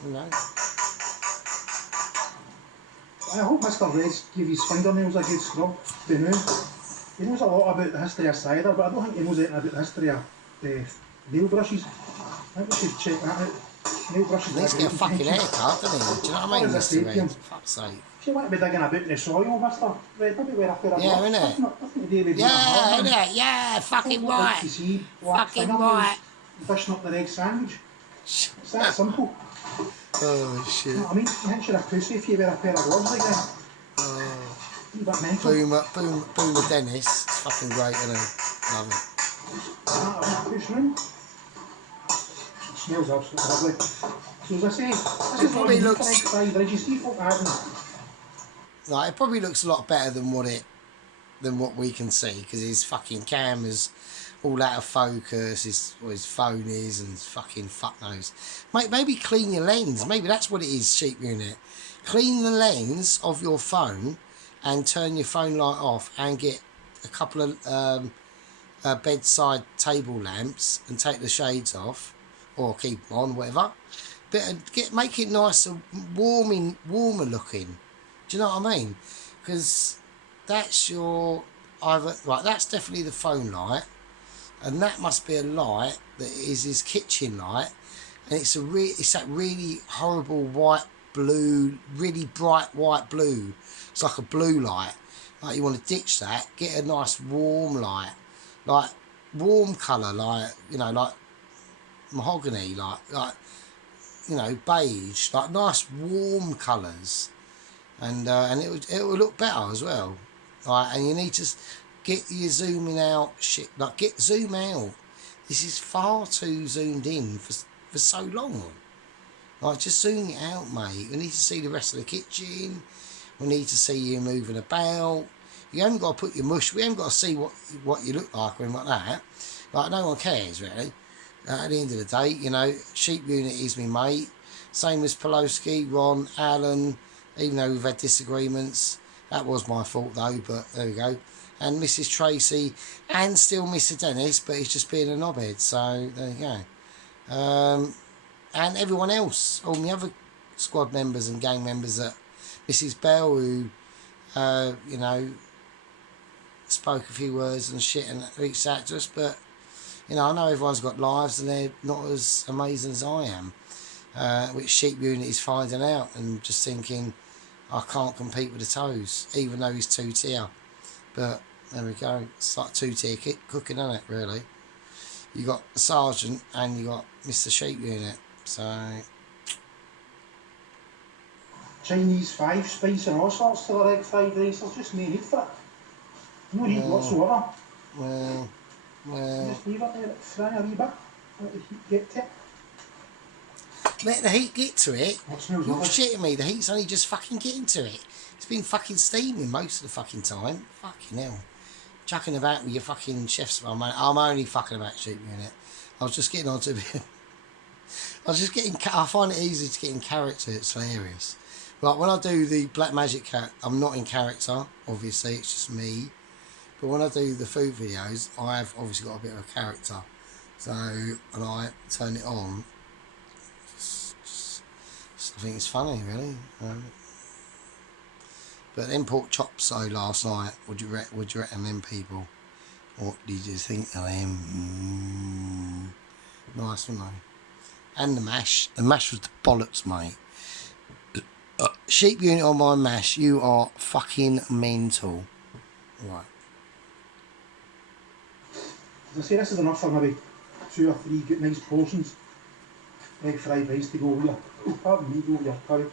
You know. I hope Mr. Reds gave his fingernails a good scrub. They know. He knows a lot about the history of cider, but I don't think he knows anything about the history of the nail brushes. I think we should check that out. Nail brushes. He needs to get a fucking haircut, doesn't he? Do you know what I mean, What does it Mr. say to him? Red? Fuck's sake. If you want to be digging about in the soil, Mr. Red, maybe wear a pair of Yeah, gloves. innit? Nothing to do with being a Yeah, hard man. innit? Yeah, fucking Don't like right. to see black Fucking fingernails right. dishing up their egg sandwich. It's that simple. Oh, shit. You know what I mean? You think you're a pussy if you wear a pair of gloves like that. Oh. A wee bit mental. Boomer Dennis. It's fucking great, isn't it? Love it. Push round. It smells absolutely lovely. So as I say, this is probably what looks- egg fried rice. You see folk having Like, it probably looks a lot better than what we can see, because his fucking camera's all out of focus, his phone is, and fucking fuck knows. Mate, maybe clean your lens. Maybe that's what it is, Sheep Unit. Clean the lens of your phone and turn your phone light off and get a couple of bedside table lamps and take the shades off, or keep them on, whatever. But make it nicer, warmer looking. Do you know what I mean? Because that's that's definitely the phone light, and that must be a light that is his kitchen light, and it's that really horrible white blue, really bright white blue. It's like a blue light. Like, you want to ditch that, get a nice warm light, like warm colour, like, you know, like mahogany, like you know, beige, like nice warm colours. And it would look better as well. Right, and you need to get your zooming out shit. Like, zoom out. This is far too zoomed in for so long. Like, just zoom it out, mate. We need to see the rest of the kitchen. We need to see you moving about. You haven't got to put your mush. We haven't got to see what you look like or anything like that. Like, no one cares really. At the end of the day, you know, Sheep Unit is me mate. Same as Pelosi, Ron, Alan, even though we've had disagreements. That was my fault though, but there we go. And Mrs. Tracy, and still Mr. Dennis, but he's just being a knobhead, so there you go. And everyone else, all the other squad members and gang members, that Mrs. Bell, who, you know, spoke a few words and shit and reached out to us, but, you know, I know everyone's got lives and they're not as amazing as I am, which Sheep Unit is finding out and just thinking, I can't compete with the Toes, even though he's 2-tier. But there we go, it's like 2-tier cooking, isn't it, really? You got the Sergeant and you got Mr. Sheep Unit, so... Chinese 5 spice and all sorts to their egg fried rice, there's just no need for it. No need whatsoever. Well... Just leave it there, fry a wee bit, let the heat get to it. Let the heat get to it? You're shitting me, the heat's only just fucking getting to it. It's been fucking steaming most of the fucking time. Fucking hell. Chucking about with your fucking chef's mate. I'm only fucking about Sheep Unit. I was just getting onto a bit... I find it easy to get in character, it's hilarious. Like when I do the Black Magic Cat, I'm not in character, obviously, it's just me. But when I do the food videos, I have obviously got a bit of a character. So, and I turn it on. I think it's funny, really. But them pork chops, though, last night, would you reckon them people? What did you think of them? Nice, weren't they? And the mash. The mash was the bollocks, mate. Sheep Unit on my mash, you are fucking mental. Right. As I say, this is enough for maybe 2 or 3 good nice portions. Egg fried rice to go with your, pardon me, go with your curry.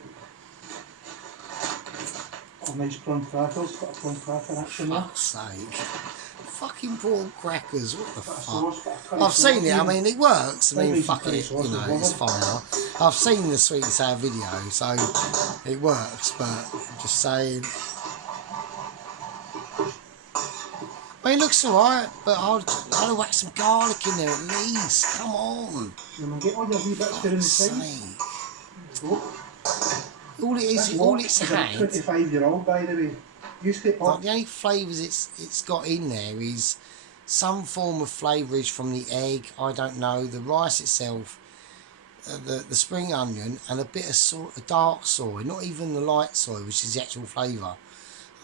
Or nice prawn crackers, got a prawn cracker action there. Fuck's sake. Fucking prawn crackers, what the fuck? Sauce, I've seen it, I mean, it works. I mean, Maybe fuck some it, sauce you know, as well, it's then. fine. I've seen the Sweet and Sour video, so it works, but I'm just saying. Well, it looks alright, but I'd whack some garlic in there at least. Come on. You know, get all your wee bits there in the side. Sake. Go. All it is, all it's Is a had. 25-year-old, by the way. Used to it Like up. the only flavours it's got in there is some form of flavourage from the egg. I don't know, the rice itself, the spring onion, and a bit of a dark soy. Not even the light soy, which is the actual flavour.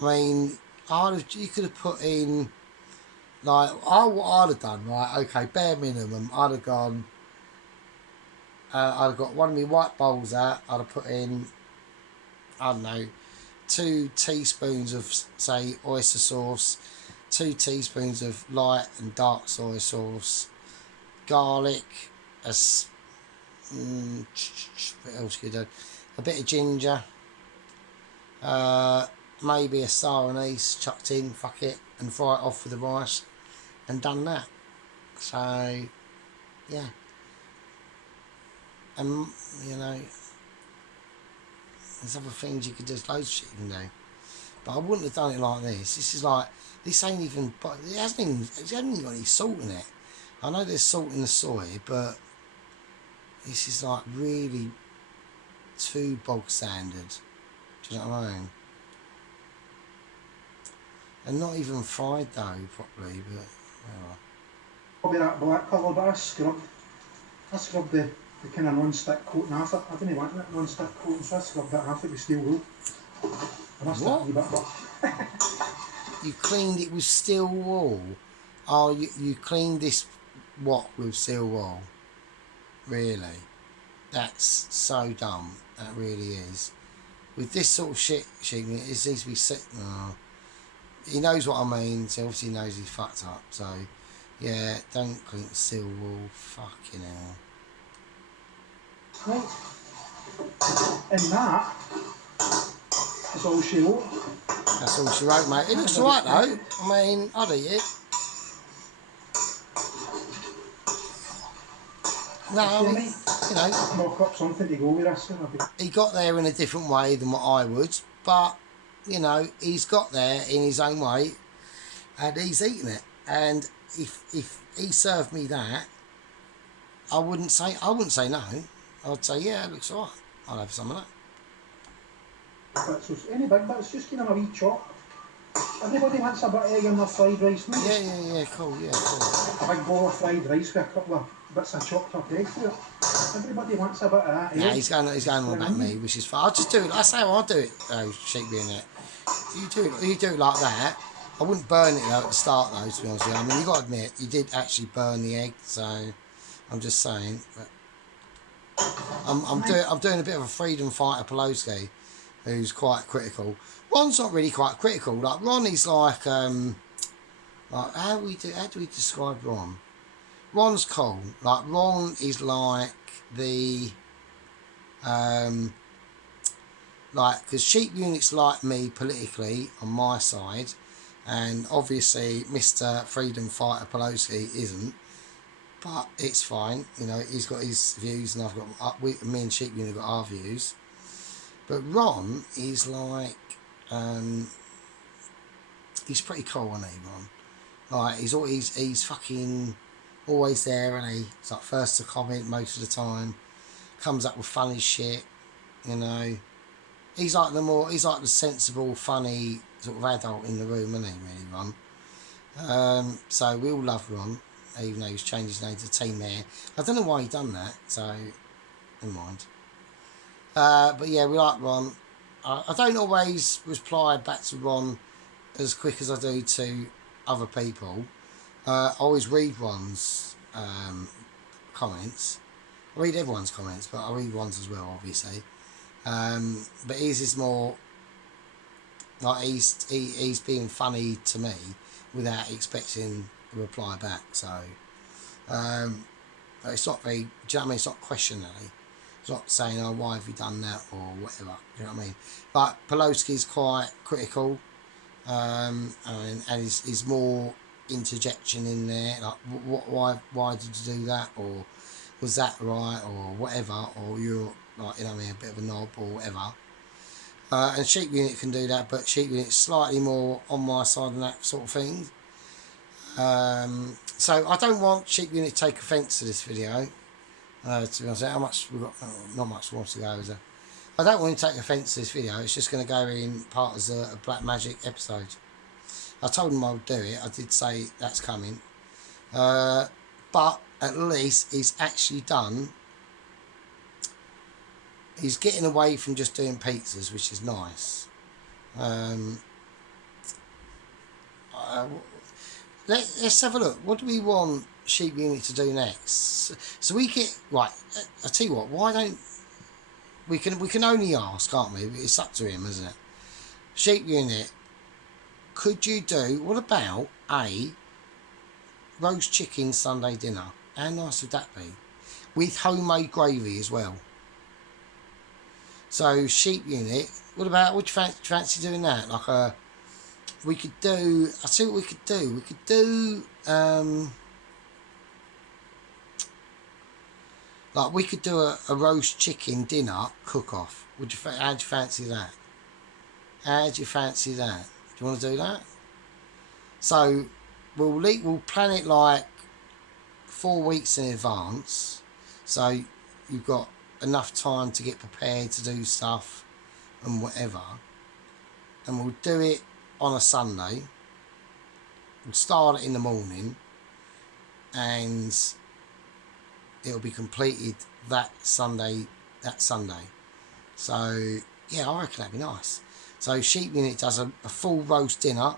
I mean, you could have put in like what I'd have done. Right, okay, bare minimum. I'd have gone. I'd have got one of my white bowls out. I'd have put in, I don't know, 2 teaspoons of, say, oyster sauce, 2 teaspoons of light and dark soy sauce, garlic, what else could you do? A bit of ginger, maybe a sour anise chucked in, fuck it, and fry it off with the rice, and done that. So, yeah. And, you know, there's other things you could do, loads of shit you can do. But I wouldn't have done it like this. This is like, this ain't even, it hasn't even got any salt in it. I know there's salt in the soy, but this is like really too bog standard. Do you know what I mean? And not even fried though, properly, but, well. Probably that black colour, but I scrubbed the kind of non-stick coating off it. I didn't want that non-stick coating, so I scrubbed that off it with steel wool. I must have a wee bit of it. You cleaned it with steel wool? Oh, you cleaned this what with steel wool? Really? That's so dumb. That really is. With this sort of shit, it needs to be sick. Oh. He knows what I mean, so obviously he knows he's fucked up. So, yeah, don't clean the steel wool. Fucking hell. Right. And that is all she wrote. That's all she wrote, mate. It looks alright though. I mean, I'd eat it. No, I mean, you know, Knock up something to go with this. he got there in a different way than what I would, but you know, he's got there in his own way, and he's eaten it. And if he served me that, I wouldn't say no. I'd say, yeah, it looks alright. I'll have some of that. But so any big bits, just kind of a wee chop. Everybody wants a bit of egg in their fried rice, no? Yeah, cool, yeah, cool. A big bowl of fried rice with a couple of bits of chopped up eggs to it. Everybody wants a bit of that. Yeah, he's going on about me, which is fine. I'll just do it. That's how I do it, though, sheep unit. You do it like that. I wouldn't burn it though at the start, though. To be honest with you, I mean, you got to admit you did actually burn the egg. So I'm just saying. But I'm doing a bit of a freedom fighter, Pelosi, who's quite critical. Ron's not really quite critical. Like Ron is like how do we describe Ron? Ron's cool. Like Ron is like the like, because sheep units like me politically on my side, and obviously Mr. Freedom Fighter Pelosi isn't, but it's fine. You know, he's got his views, and I've got me and sheep unit got our views. But Ron is like, he's pretty cool, isn't he, Ron? Like he's fucking always there, and he's like first to comment most of the time. Comes up with funny shit, you know. He's like the sensible, funny sort of adult in the room, isn't he, really, Ron? So we all love Ron, even though he's changed his name to Team Air. I don't know why he done that, so never mind. But yeah, we like Ron. I don't always reply back to Ron as quick as I do to other people. I always read Ron's comments. I read everyone's comments, but I read Ron's as well, obviously. But his is more like he's being funny to me without expecting a reply back. So it's not very. Do you know what I mean? It's not questionary. It's not saying, "Oh, why have you done that?" or whatever. Do you know what I mean? But Peloski's quite critical, and is more interjection in there. Like, why did you do that? Or was that right? Or whatever? Or you're like, you know what I mean, a bit of a knob or whatever. And sheep unit can do that, but sheep unit's slightly more on my side than that sort of thing. So I don't want sheep unit to take offence to this video. To be honest, how much we've got? Oh, not much more to go, is there? I don't want to take offence to this video. It's just going to go in part as a Black Magic episode. I told him I would do it. I did say that's coming. But at least he's actually done. He's getting away from just doing pizzas, which is nice. Let's have a look. What do we want sheep unit to do next? So we get right. I tell you what. Why don't we can only ask, can't we? It's up to him, isn't it? Sheep unit. Could you do? What about a roast chicken Sunday dinner? How nice would that be? With homemade gravy as well. So sheep unit. What do you fancy doing that? Like we could do. I see what we could do. We could do. Like we could do a roast chicken dinner cook off. How'd you fancy that? How'd you fancy that? Do you want to do that? So we'll plan it like 4 weeks in advance. So you've got enough time to get prepared to do stuff and whatever, and we'll do it on a Sunday. We'll start it in the morning and it'll be completed that Sunday. So yeah, I reckon that'd be nice. So sheep unit does a full roast dinner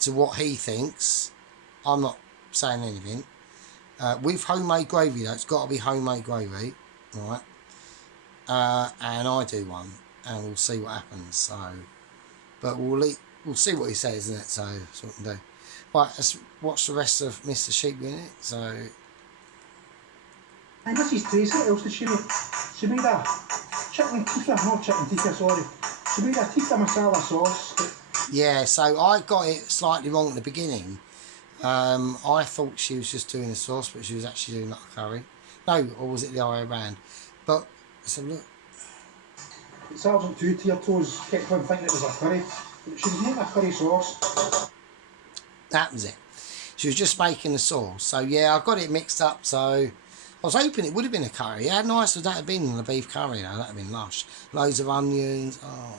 to what he thinks. I'm not saying anything. With homemade gravy though, it's got to be homemade gravy, right? And I do one, and we'll see what happens. So, but we'll see what he says, isn't it? So that's what we can do. Right, let's watch the rest of Mr. Sheep Unit. So, and this is Tracy. What else did she make? She made a chicken tikka, sorry. She made a tikka masala sauce. Yeah, so I got it slightly wrong at the beginning. I thought she was just doing a sauce, but she was actually doing like a curry. No, or was it the other way around? But so look. Sergeant Two-Tier Toes kept on thinking it was a curry. She was making a curry sauce. That was it. She was just making the sauce. So yeah, I got it mixed up. So I was hoping it would have been a curry. How nice would that have been in a beef curry? Though? That would have been lush. Loads of onions. Oh,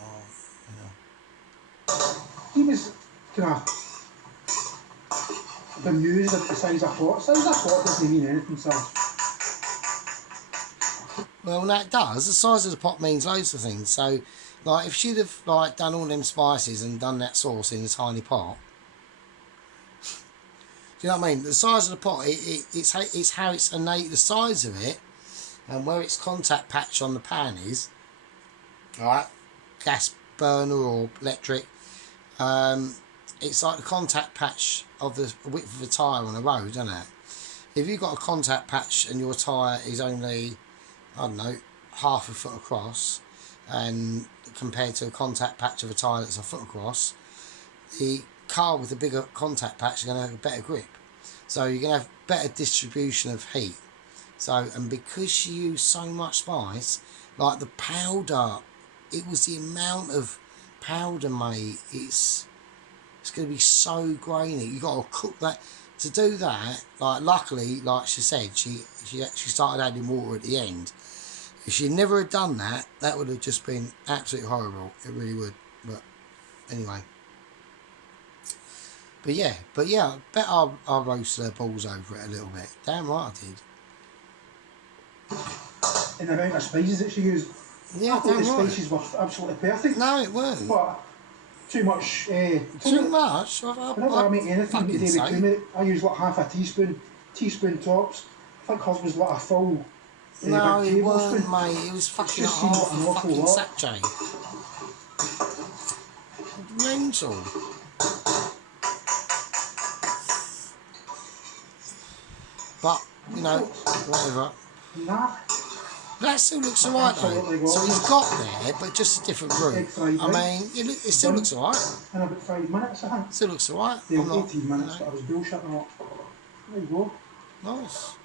He was kind of bemused at the size of pot. Size of pot doesn't mean anything, so. well, that does. The size of the pot means loads of things. So, like, if she'd have like done all them spices and done that sauce in a tiny pot, do you know what I mean? The size of the pot, it's how it's innate. The size of it, and where its contact patch on the pan is, right, gas burner or electric. It's like the contact patch of the width of a tyre on a road, isn't it? If you've got a contact patch and your tyre is only, I don't know, half a foot across, and compared to a contact patch of a tyre that's a foot across, the car with the bigger contact patch is going to have a better grip. So you're going to have better distribution of heat. So, and because she used so much spice, like the powder, it was the amount of powder, mate. It's going to be so grainy. You got to cook that. To do that, like luckily, like she said, she started adding water at the end. If she never had done that, that would have just been absolutely horrible. It really would. But anyway. But yeah, I bet I roasted her balls over it a little bit. Damn right I did. And the amount of spices that she used. Yeah, I thought the damn right. spices were absolutely perfect. No, it weren't. But too much. Too much? Whenever I make anything with David turmeric, I use like half a teaspoon tops. I think hers was like a full. No, big it weren't, tablespoon. mate. It was fucking just seemed half like an a awful fucking lot. sachet. Mental. But, you know, whatever. Nah. That still looks alright though. Absolutely So he's gorgeous. got there, but just a different route. Egg fried I rice. mean, it still looks alright. In about 5 minutes, I think. Still looks alright. There I'm was not, 18 minutes, you but I know, was bullshitting a lot. There you go. nice.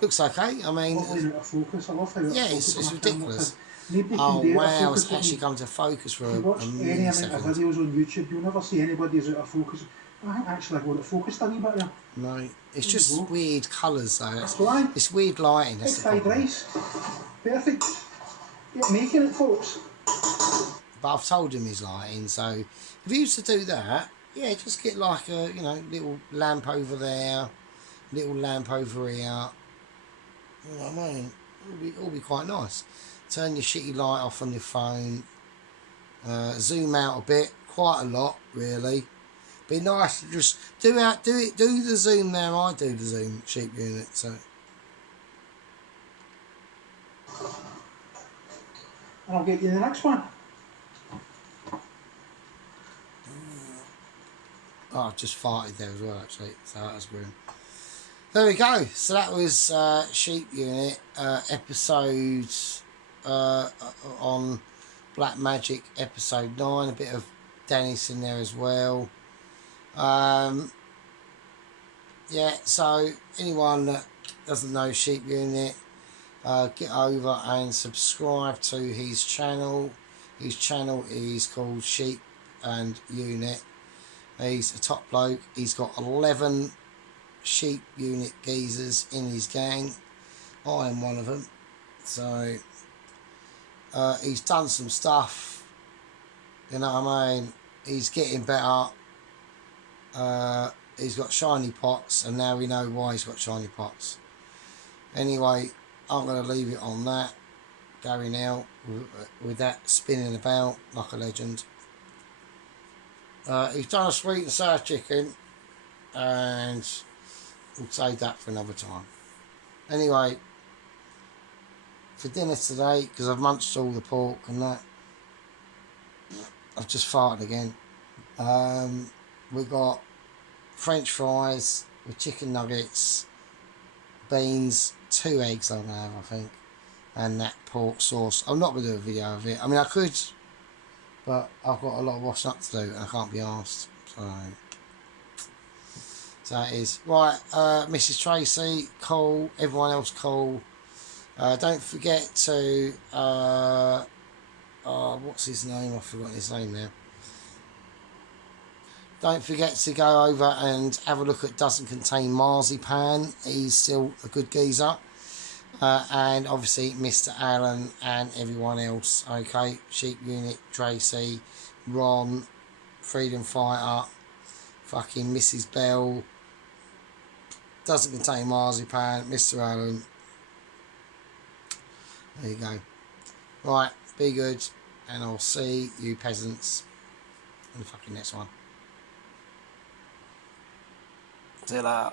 Looks okay. I mean, Totally out of focus. I love how yeah, it's it's ridiculous. Nobody Oh can do it wow, out of it's focus. actually come to focus for If you watch a any amount of millisecond. videos on YouTube, you'll never see anybody who's out of focus. I think actually I got it focused a wee bit there. No, it's There you just go. weird colours though. That's why. It's weird lighting. Egg That's the fried problem. rice. Perfect. Get making it, folks. But I've told him his lighting, so if he used to do that, yeah, just get like a little lamp over there, little lamp over here. You know what I mean? It'll be quite nice. Turn your shitty light off on your phone. Zoom out a bit, quite a lot, really. Be nice to just do the zoom there. I do the zoom sheep unit, so. And I'll get you the next one. Oh, I've just farted there as well, actually. So that was grim. There we go. So that was Sheep Unit episode on Black Magic, episode 9. A bit of Dennis in there as well. Yeah, so anyone that doesn't know Sheep Unit, get over and subscribe to his channel. His channel is called Sheep and Unit. He's a top bloke. He's got 11 Sheep Unit geezers in his gang. I am one of them. So he's done some stuff. You know what I mean? He's getting better. He's got shiny pots, and now we know why he's got shiny pots. Anyway, I'm going to leave it on that. Going out with that spinning about like a legend. He's done a sweet and sour chicken, and we'll save that for another time. Anyway, for dinner today, because I've munched all the pork and that, I've just farted again. We got French fries with chicken nuggets, beans, 2 eggs I'm going to have, I think, and that pork sauce. I'm not going to do a video of it. I mean, I could, but I've got a lot of washing up to do and I can't be arsed. So that is. Right, Mrs. Tracy, cool. Everyone else, cool. Don't forget to, what's his name? I've forgotten his name now. Don't forget to go over and have a look at Doesn't Contain Marzipan. He's still a good geezer. And obviously Mr. Allen and everyone else. Okay, Sheep Unit, Tracy, Ron, Freedom Fighter, fucking Mrs. Bell, doesn't contain marzipan, Mr. Allen. There you go. Right, be good, and I'll see you peasants in the fucking next one. See you later.